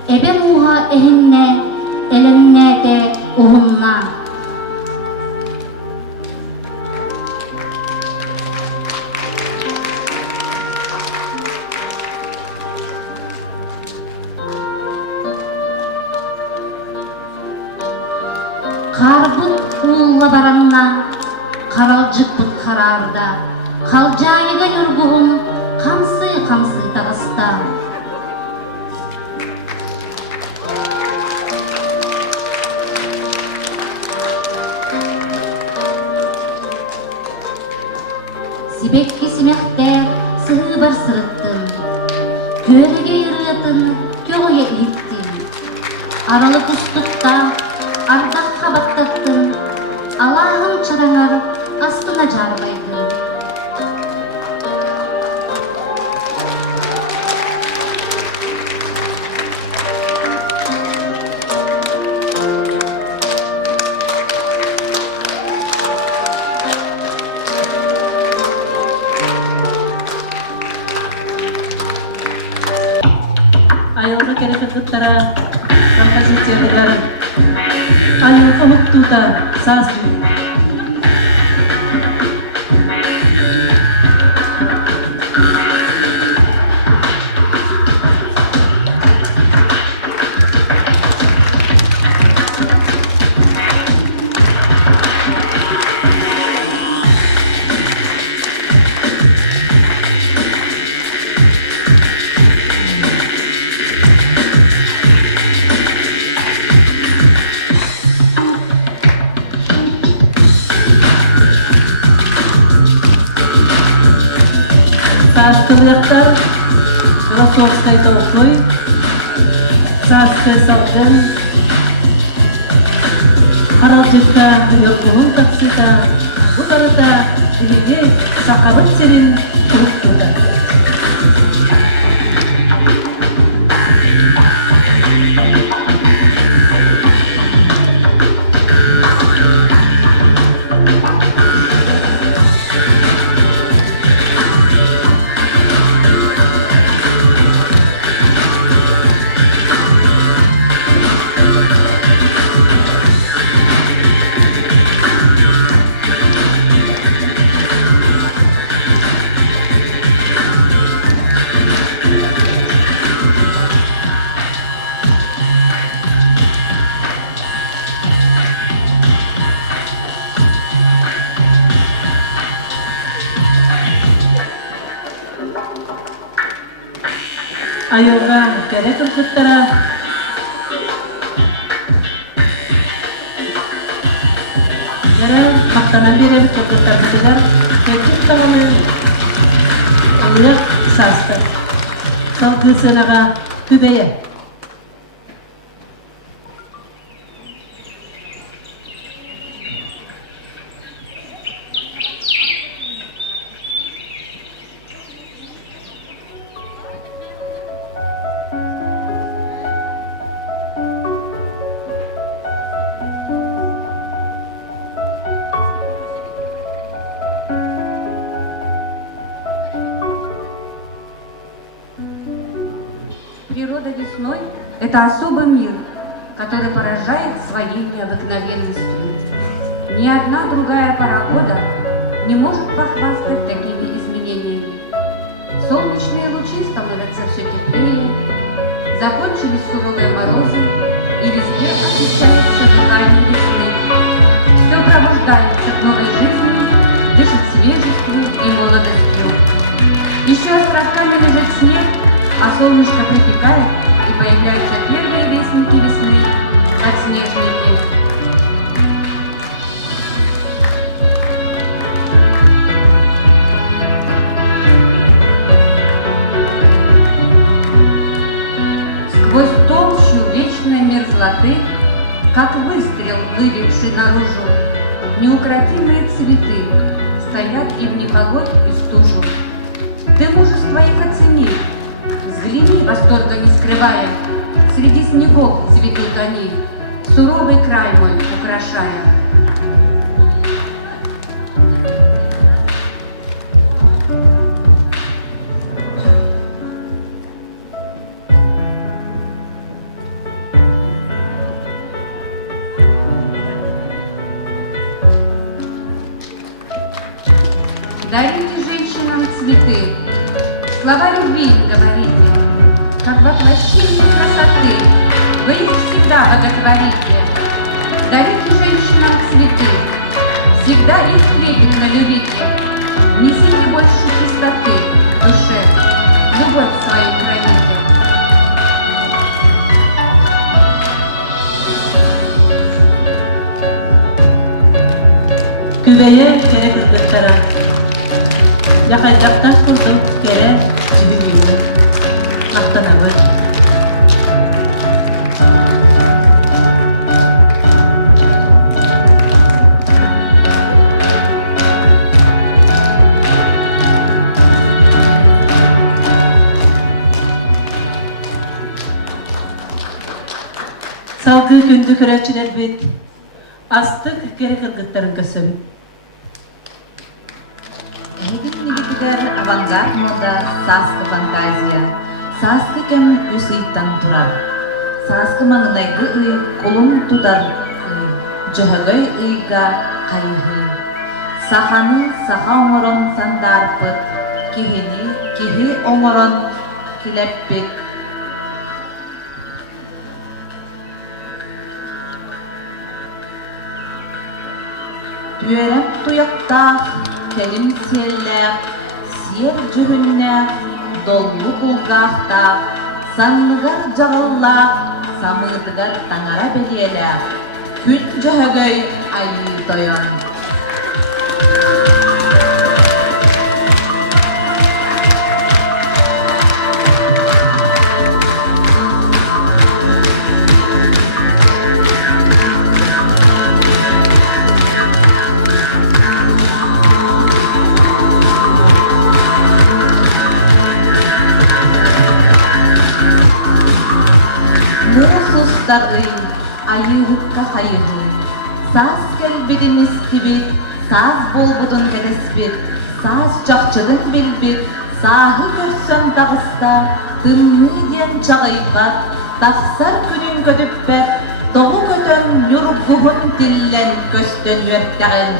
эбе муха эхинне, эленне де ухунна. Карбыт улла бараңна, каралжыкпыт карарда, калжайыга юргуун, камсы тагыста. Сибекки симектер сыгы бар сырыттым, көреге ирыатын көғөйе иттим. Аралы тұстықта ардақ қабаттаттым, Аллахың чараңар астына жарбайды. Айылға керек кыттара композициялары айылға мұқтута саз. Саскылыктар Росовской толкой, Саскы салдын, Харалжытта Йоркулун таксита, Бутарыта Илиге Сакабыт серин Туруктуда. Айылға керек кыттара Яра мақтанан береміз көкөттар бітігер көкөт тағымы ұлық састы. Сол күсінаға түбейі. Природа весной – это особый мир, который поражает своей необыкновенностью. Ни одна другая пора года не может похвастать такими изменениями. Солнечные лучи становятся все теплее, закончились суровые морозы, и везде ощущается дыхание весны. Все пробуждается к новой жизни, дышит свежестью и молодостью. Еще островками лежит снег, а солнышко припекает, и появляются первые вестники весны, подснежники. Сквозь толщу вечной мерзлоты, как выстрел, выбивший наружу, неукротимые цветы стоят и в непогодь и стужу. Ты мужество их оцени, взгляни, восторга не скрывая, среди снегов цветут они, суровый край мой украшая. Дарите женщинам цветы, слова любви говорите, как воплощение красоты, вы их всегда боготворите. Дарите женщинам цветы, всегда их трепетно любите, несите больше чистоты в душе, любовь свою храните. Küveye gerek kıtlara. Yakacaktan kurtup kere cibimini. санабыт. Салгы күнді көрәтшілер бет, астық керек ыргыттарын көсөбіт. Эгин нигитигер авангард мода саскы фантазия. Саскы кем үсыйттан турар. Саскы маңынайгы ый кулун тудар ый. Жөһөгөй ыйга кайыгы. Саханы саха оңорон сандарпыт. Кихини кихи оңорон килеппик. Түөрем туяктаах, келим сиэллээх, сиэр жүһүннээх, доллу булгаахтаах, санныгар жагаллаах, самыытыгар таңара белиэлээх, күн жөһөгөй айыы тойон. Муусустар ый, айыыгыкка хайыгы. Саас келбидин истибит, саас болбудун келеспит, саас жакчыдын билбит, сааһы көрсөн тагыста, тымны диэн чагыйбат, тахсар күнүн көтүппет, тогу көтөн юргуһун тиллен көстөн үөттэгин.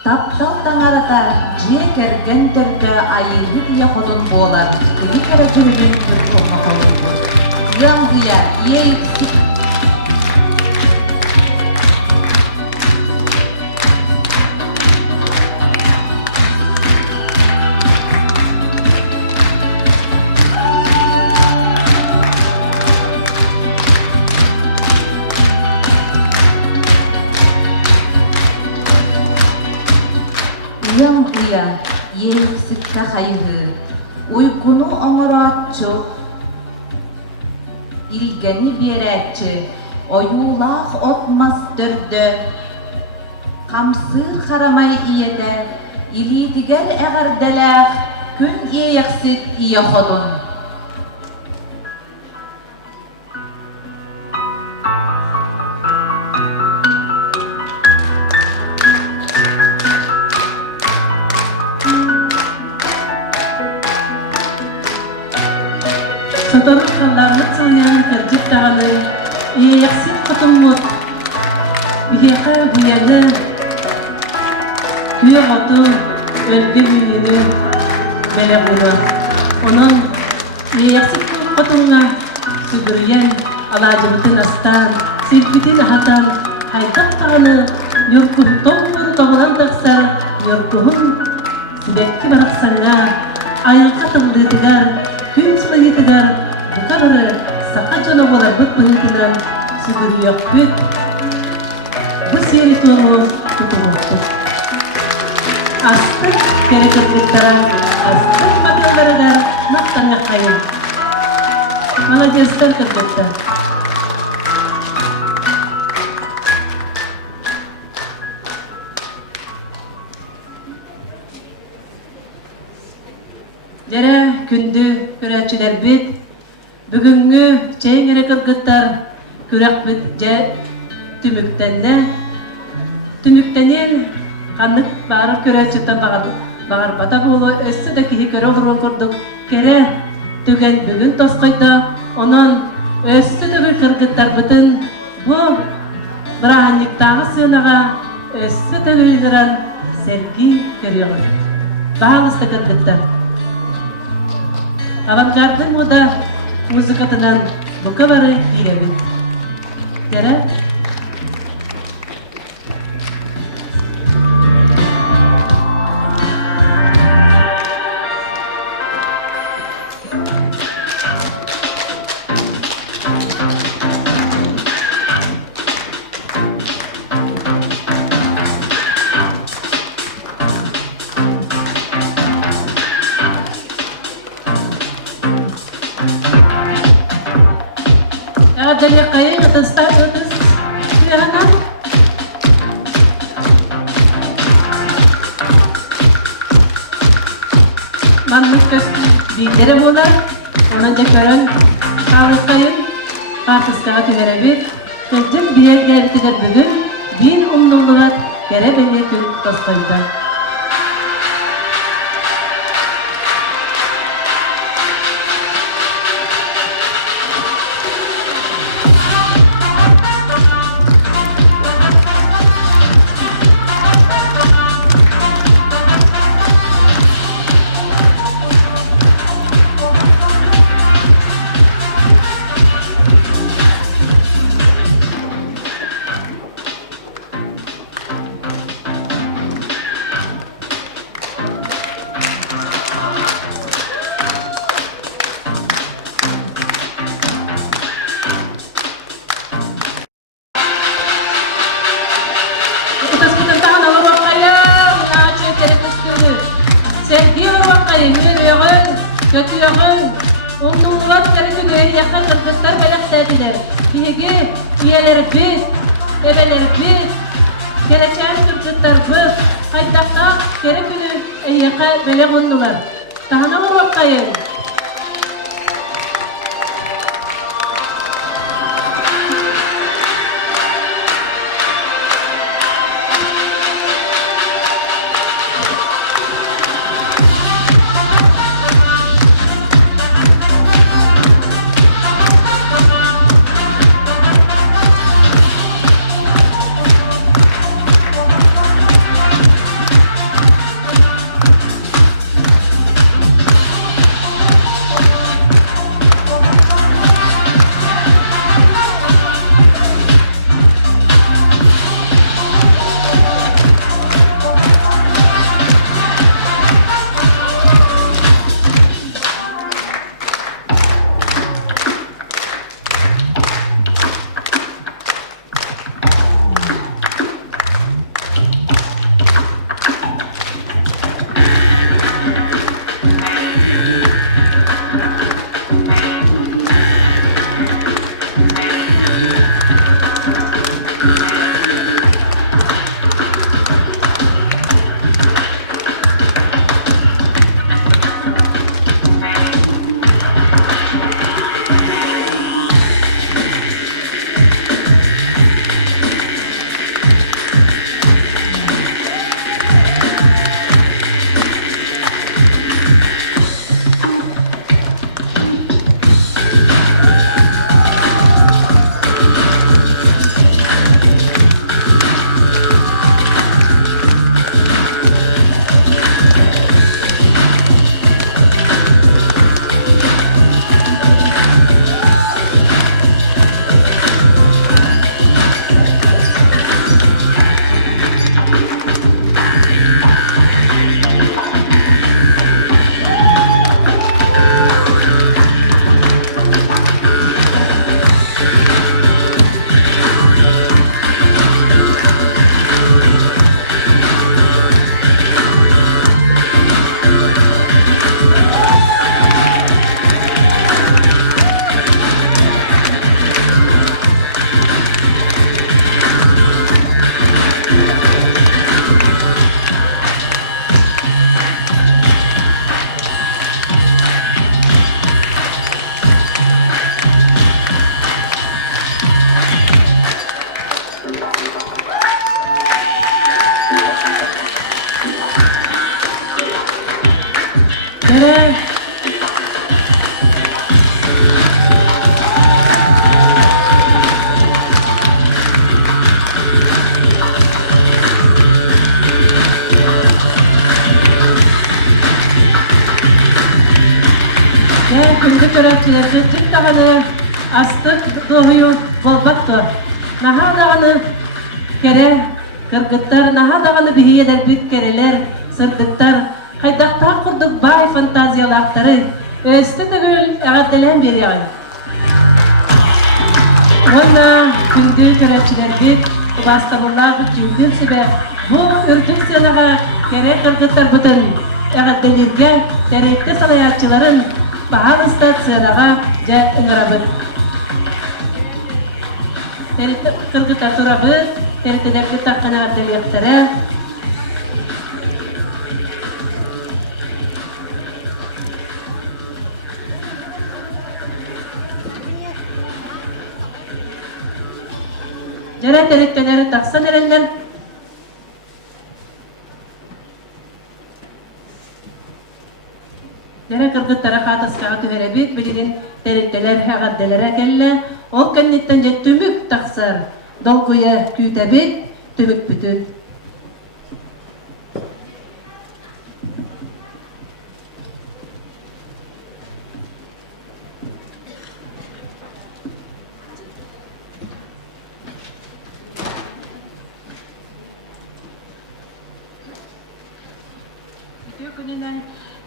Таптал таңарата жие керген төркө айыгы ия хотун болар, кыйы кere жүрүнүн бір қолма қолды. Йым ия, ей сик. Yım uya, yeğipsikte hayığı, uykunu oңoraatçı, ilgeni beretçi, oyulaq otmaz dördü, kamsır haramay iyede, ilidiger eğerdelek, gün yeğipsik iya hodun. Satarık kallarını çılyan kercik dağını, yeğsik kıtılmut, biheqe buyanı, küye otu, ölgü gününü, meleğunu. Onun yeğsik kıtılına sübüryen, alacımıtın astan, silbitin ahatan, haydak dağını, yurkuhu toğur toğulan taqsar, yurkuhun sibekki baraksanına, ayılqa tıldıdıgar, gün sılayıdıgar, bu kadarı saqa jona bolar büt bıhıtıdan sügür yok büt. Bu seri tuğumuz tutumuzdu. Astık kereketliktara, astık bakıllarıdan naqtan yaqayın. Malajezler kırdıkta. Jere kündü küräçiler bit, бүгүнгү чейиңере кыргыттар күрәк бит же түмүктенен каннык барып күрәчиттен багар бата болу өссө да кихи көрө бурун курдук кере түген бүгүн тоскойдо онон өссө да кыргыттар бытын бу браанниктагы сыынага өссө да ыйгыран серги көрөөр баалыста кыргыттар авангардын мода музыкатынан бука бары киебит. Жара? Ағадали қайын ұтыста ұтыс сүйағынан. Мамлық көсті бейдері болар. Онан жекөрін қауыз қайын қартысқаға түгері бір. Кілдік бейел кәрітігер бүгін бейін ұмнылығат кәрі бәле күн тосқойда. Kötüyağın, onluğulat karıtügeri yakın kırgıtlar belirtediler. Bihi, üyeleri biz, ebeleri biz, gereçen kırgıtlar biz, haydakta geri günü yaka bele kondular. Tahana var vakayın. Күнді көрәпчілерді түк дағаны астық доғыю болбақты. Наға дағаны кере, кыргыттар, наға дағаны бейелер бүт керелер, сырдықтар, қайдақта құрдық бай фантазиялақтары, өсті түгіл әғадделен бері ағай. Онда күнді көрәпчілер бүт, бастабылағы жүнділ себе, бұл үрдік сенаға кере кыргыттар бұтын әғадделерге тәректі салаятчыларын Bahal stasiyonaga ja ыңырабыт. Terite kırgıta turabı, terite kıta kanar deliyaktere. Jere teriteleri taksan erenler. Jere kırgıtlara katas kağıtı verebit, bilin teriteler hegaddelere kelle. O kennitten je tümük taksar, dolguya kütebit, tümük bütün.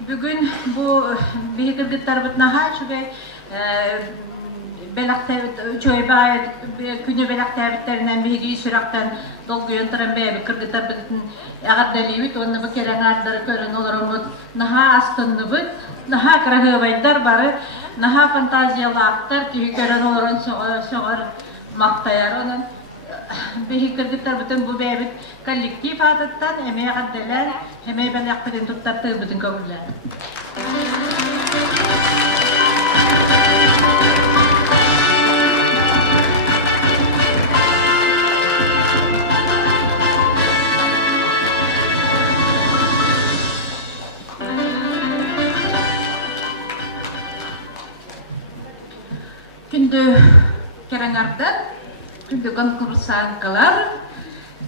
Bugün bu bir gıttar bitnaha çünkü belakta çöybay günü belakta bitlerinden bir süraktan dolgu yönterim bir kırgıttar bitin ağardalıyıt onu bu kere ağardarı körün olur naha astındı bit naha kırahı baydar barı naha fantaziyalı aktar ki körün olurun soğur maktayar onun bir kırgıttar bitin bu bebek kolektif adattan emeğe addeler emeğe belakta tuttartığı bitin kavuller. Күндө кереңардан, күндө конкурсан калар.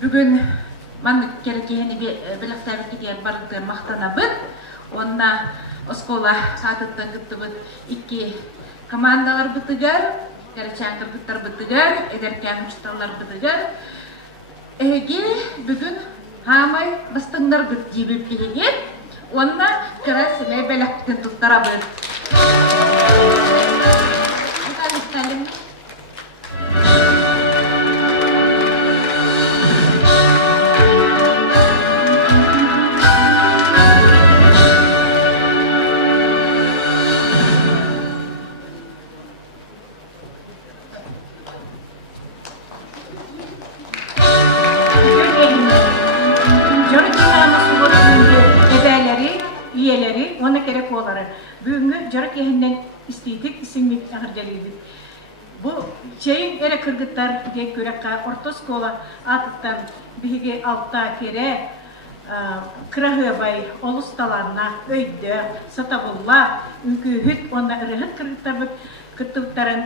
Бүгүн ман керекени белектер кеген барды мактанабыт. Онна оскола сатыттан гыттыбыт 2 командалар бытыгар, керечан кыргыттар бытыгар, эдеркен учталар бытыгар. Эге бүгүн хамай бастыңдар быт жибип келген. Онна кересине белектен туттарабыт. Salim. Üyeleri, ona gerek olanlar. Bugün Jarak Yehinden istedik, isimli ağırcalıydı. Bu şeyin ere kırgıtlar diye göre ortoskola atıktan bir altta kere kırahı bay olustalarına öydü, satabulla, ülkühüt, onda ırıhıt kırgıtlar bu kıtlıkların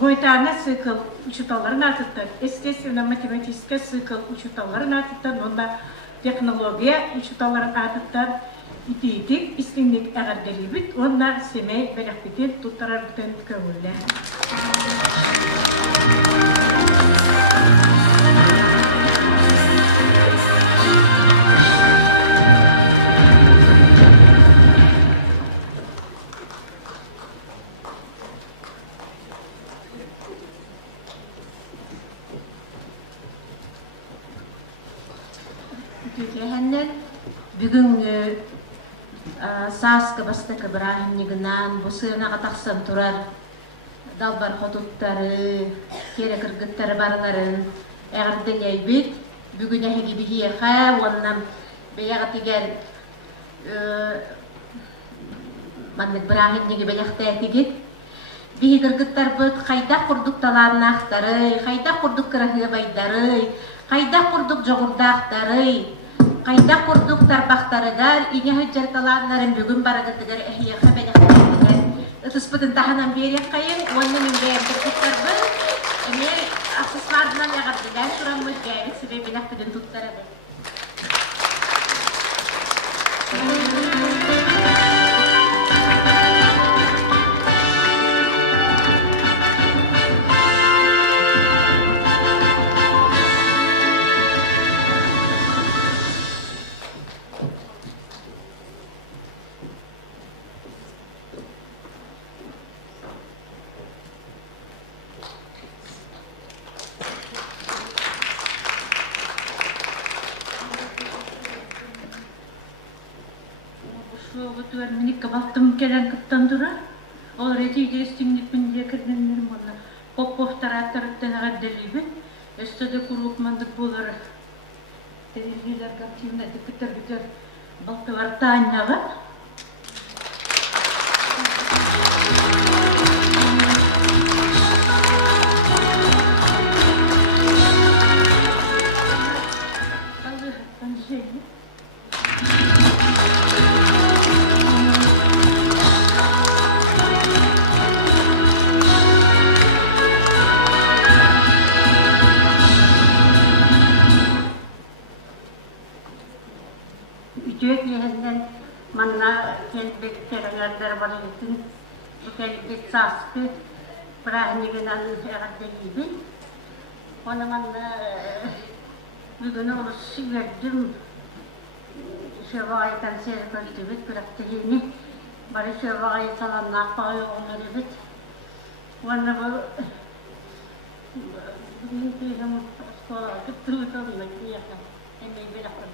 boyutana sıkıl uçutaların atıktan, естественно математическая sıkıl uçutaların atıktan, onda teknolojiya uçutaların atıktan ititik, iskinlik ağırgalibit, onda semey belakbitin tutararbitin kömüller. Bugün Saska bastaka Ibrahim'niginan bu sığına kataksan turar dalbar hudutları, kere kırgıtları barların eğerdileybit. Bugün ehegi bihiyeha, ondan beyağı tiger manlık Ibrahim'nigi belektetigit. Bihi kırgıtlar bıt, kayda kurduk talarını aktarı, kayda kurduk kırahı baydarı, kayda kurduk joğurdaktarı, kayda kurduk tarbaktarıgar, ini hıccar talanların bugün baragıtıgar ehiyaka belektetigit. Terus tahanan beri kayın, ondan önce kırgıtlar bıt, ini akseslardan yagardılar, şuran müdgayet sebebiyle kıdın tuttaradı. Tuan minik kebaktım gelen kıttan durar. Oraya tiga istimlik pindiye kerdenlerim ona. Поппохтара тарыттан делибит. Эстеде курук мандык булар. Терилгилер активна тикетер балтылар тааньяга. Ütüet yerinden manna kelbek terengler var için bu kelbek saskı bırakınıgınan herhalde gibi. Ona manna bugün onu sigirdim şevayeten seyredildi bıraktı yeni. Bari şevayet salanlar bağlı onları bit. Ona bu bugün bizim skola gittiği zaman yakın. Emeği bıraktı.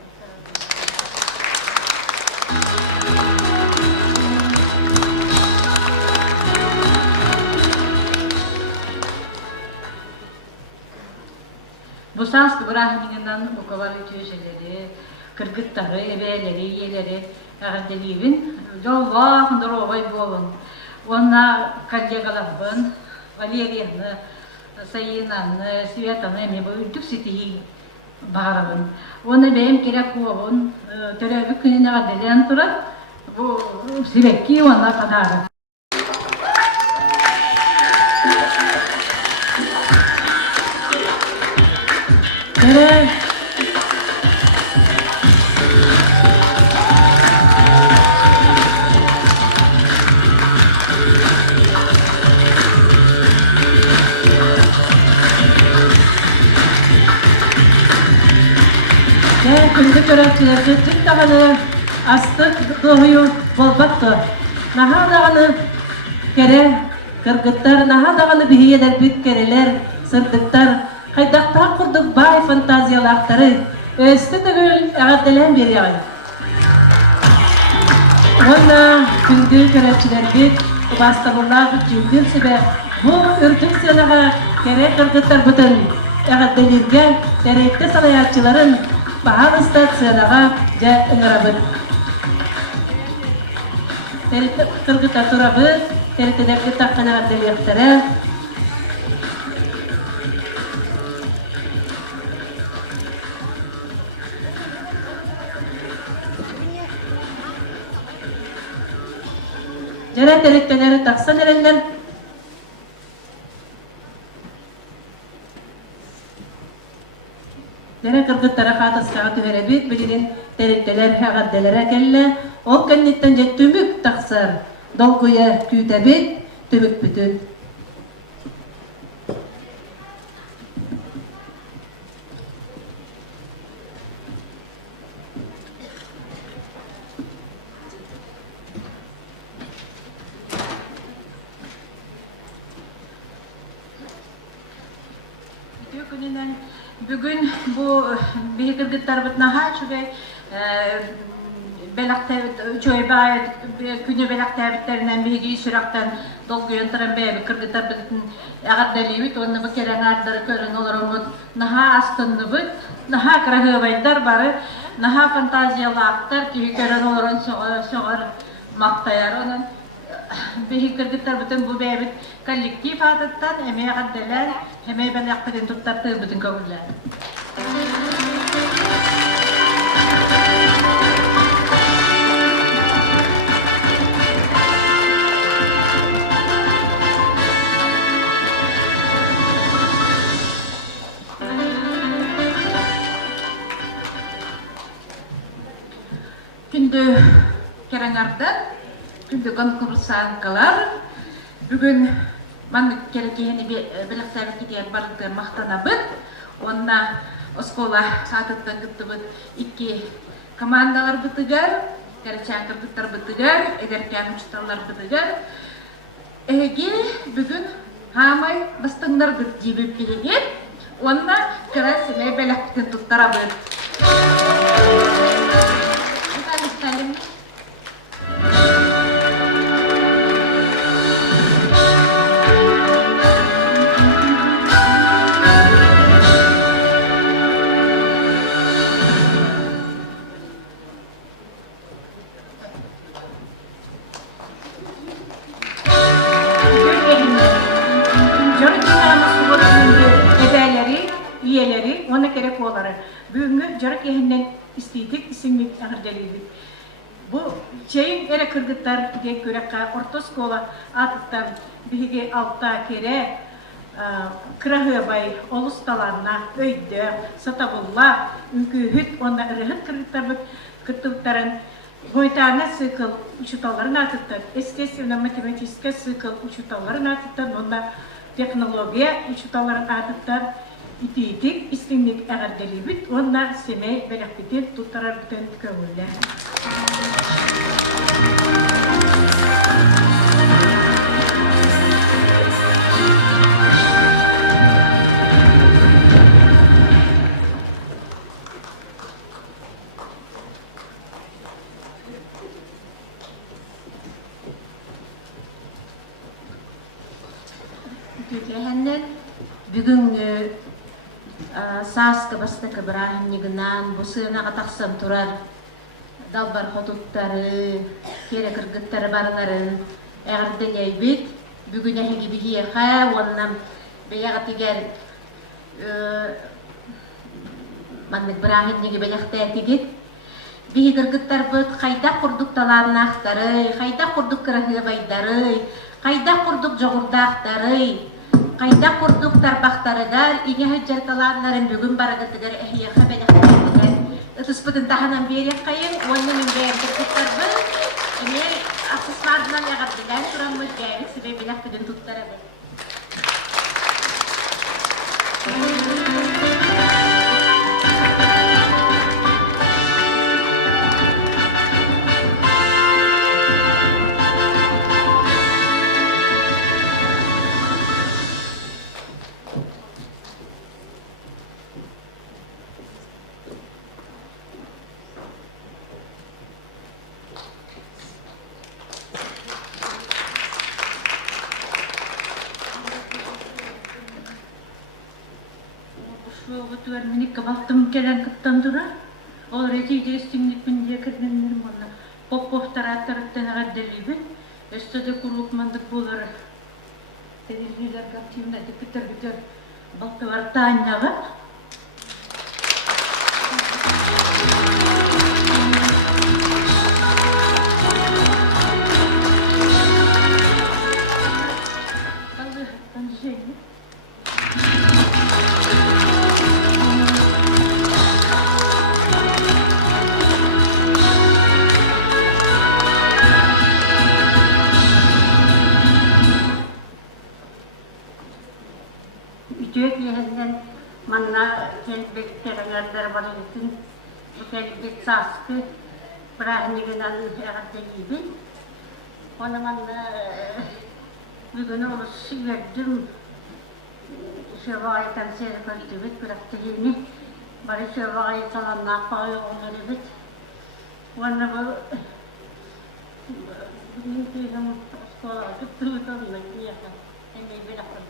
Bu saskı bırakınıgından o kadar ütüyseleri, kırgıtları, ebeleri, yeleri, ağırdelibin, yol vahındır ovay bolun. Ona kalyagalabın, Valeriyanı, Sayınanı, Svetanı, emi bu ütük sitiyi bağırabın. Onu benim gerek olun, törevü gününe adelen turar, bu sebepki ona kadar. Tere. Күндү көрөкчүлөрдү түн даганы астык догую болботту. Наха даганы кере кыргыттар, наха даганы бихиелер бүт керелер, сырдыктар, кайдакта курдук бай фантазиялактары өстө төгүл агадделен бериягай. Онна күндү көрөкчүлөрдү бастабыллагы жүндүн себеп бу үрдүк сенага кере кыргыттар бүтүн агадделерге теретте санаятчыларын Bahar stasiyonaga ыңырабыт. Терите кыргыта турабыт, терителерге такканага делектери. Жара терителери таксан эрендер. Tere kırgıttara katasıga tüherebit bilin teritteler hagaddelere kelle o kennitten je tümük taksar dolguya kütebit tümük bütün. Bugün bu bir kırgıtlar bitnaha çünkü belakta çoğu bay günü belakta bitlerinden bir süraktan dolgu yönterim be kırgıtlar bitin ağaddeliyit onu bu kere ağadları körün olur naha astınlı bit naha kırgı baylar barı naha fantaziyalı aktar ki körün olur soğur maktayar onun bir kırgıtlar bitin bu bebit kolektif adattan emeğe ağaddeler emeğe belakta tuttartığı bitin kavurlar. Күндө кереңарда, күндө конкурсанкалар, бүгүн маннык келекени белектебит кеткен бардыктар мактанабыт. Онна оскола сатыттан кыттыбыт икки командалар бытыгар, керечен кыргыттар бытыгар, эдеркен учталар бытыгар. Эге бүгүн хамай бастыңдар быт жибип келген. Онна кересине белектен туттарабыт. иелери, оны керек олары. Бүгінгі жарық ехінен істейтік ісіңмек ағырделейді. Бұл чейін әрі кыргыттар ден көрекқа ортоскола атыттан бігі алта кере кырағыбай олысталарына өйді, сатабылла, үңкүйхіт, онда ұрығыт кыргыттар бұд кыттылықтарын Гойтана цикл учиталарын атыттан, естественно-математический цикл учиталарын атыттан, онда технология учиталарын атыттан, итейтік, істемек әғардері бүт, онда семей бәрәқпетен тұттарар бүтін көңілі. Бүгін сааска бастакы бирахиннигинан бусынаға тақсан турар далбар хотуттары, кере кыргыттары барыларын әғірден әйбет. Бүгін әхеги бихиеха, оннан бияға тигер маннык бирахинниги бәләқті әтігет. Бихи кыргыттар бұд қайда құрдукталарын ақтары, қайда құрдук кырахы байдары, қайда құрдук жоғырдақтары, Qayda kurduk tarbaqtarıgar, iğe hıccarkalanların bugün baragıtıgar ehiyyaqa bəlaqtıgar. Itıspıdın tahanan beri qayın, onun üngeyen kırkıtlar bu. İne asıslarından yağardıgan suramız gayri sibe bəlaqtıdın tuttara bu. Minik kabaltım gelen kıttan dura. Ol rejide istimlik bindiye kırgınlarım ona. Pop tarattan ağaddeliyim. Üstüde kuruluk mandık boları. Televizyoner kaptığımda dikkat baktı var tanyağı. Manna kelbek terengerler var için bu kelbek saskı bırakınıgınan herhalde gibi. Ona manna bugün onu verdim. Şevayeten seyrekattıbet bıraktığını bari şevayet alanlar bağıyor onları bit. Ona bu mümkün skola tuttuğu da mı diyecek. Hem bir akıl.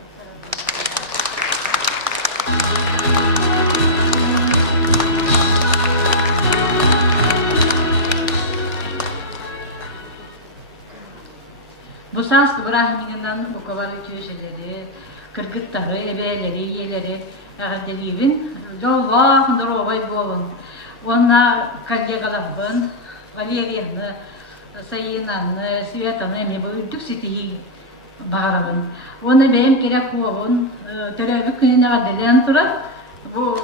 Bu sanslı bırakınıgından bu kavarı köşeleri, kırgıtları, ebeleri, yeleri, ağırdeliyim. Yolvağındır obay bolun. Ona kollegalarımın, Valeriyanı, Sayınanı, Svetanı, emi bu ürdük sitiyi bağırın. Onu benim gerek olun, terörlük gününe ağırdelen turar, bu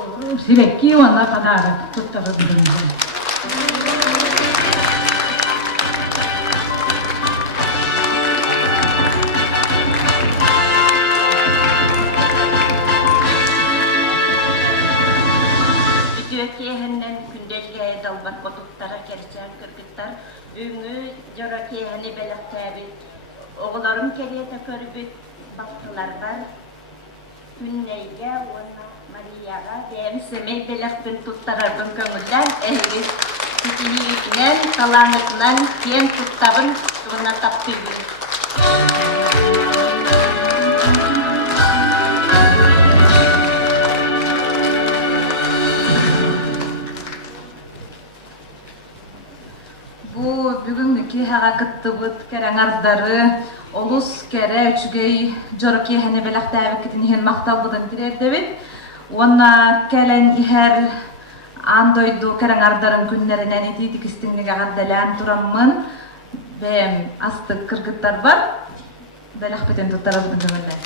sürekli ona kadar tutturur. Türkiye'nin gündelliğe dalbar kotuktara kerçen kırgıttar, ünlü Corakiyeni belaktabi. Oğullarım keliyete körübüt baktılar var. Günneyge, ona Mariyaga, benim semey belaktın tuttarardın kömürler, ehli titiyiğinden, kalanıkından, ken tuttabın, ona taptırdı. Бүгүнкү хагакыттыбыт кереңардары олус кере үчүгей жорокий хане белактабы китин хен макталбыдан тирердебит. Ona kelen iher andoydu kerengardарын күннәренән ити тикистинлеге гаддалан тураммын. Бем асты кыргыттар бар. Бәләх бетен туттарып димәләр.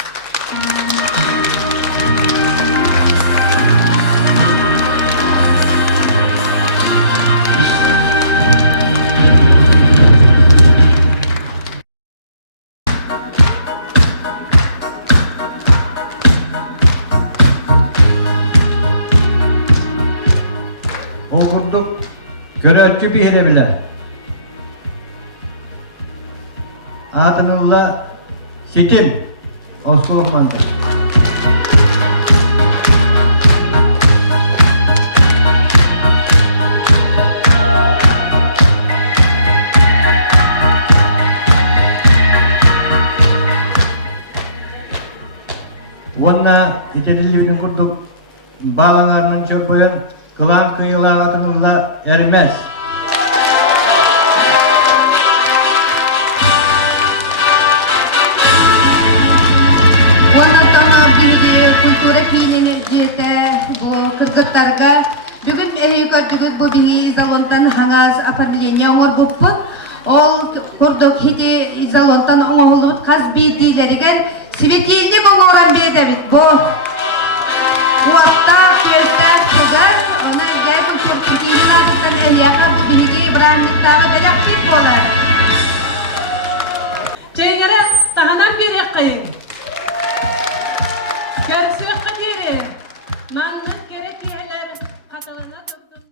Okurduk, körötçü bir hire bile. Adınılla Sitim, Oskuluk Mandır. Wanna iteliliğinin kurduk, bağlananın çöpüyen, kılan kıyılarla ermez. Wanatama bir kultura kinini jete bu kırgıtlarga bugün gördüğünüz bu bir izalontan hangas aparlinya ngor buput ol kurduk hiti izalontan oğulut kazbi dilerigen Svetilni bongoran bedevit bu Uapta köyste kıgar ona gel kultur kitinin adıktan ehyaka bilgi branlıktağı belak bit bolar. Çeyrek tahanan bir yakayın. Gerçek kaderi. Manlık gerek yerler katılına durdum.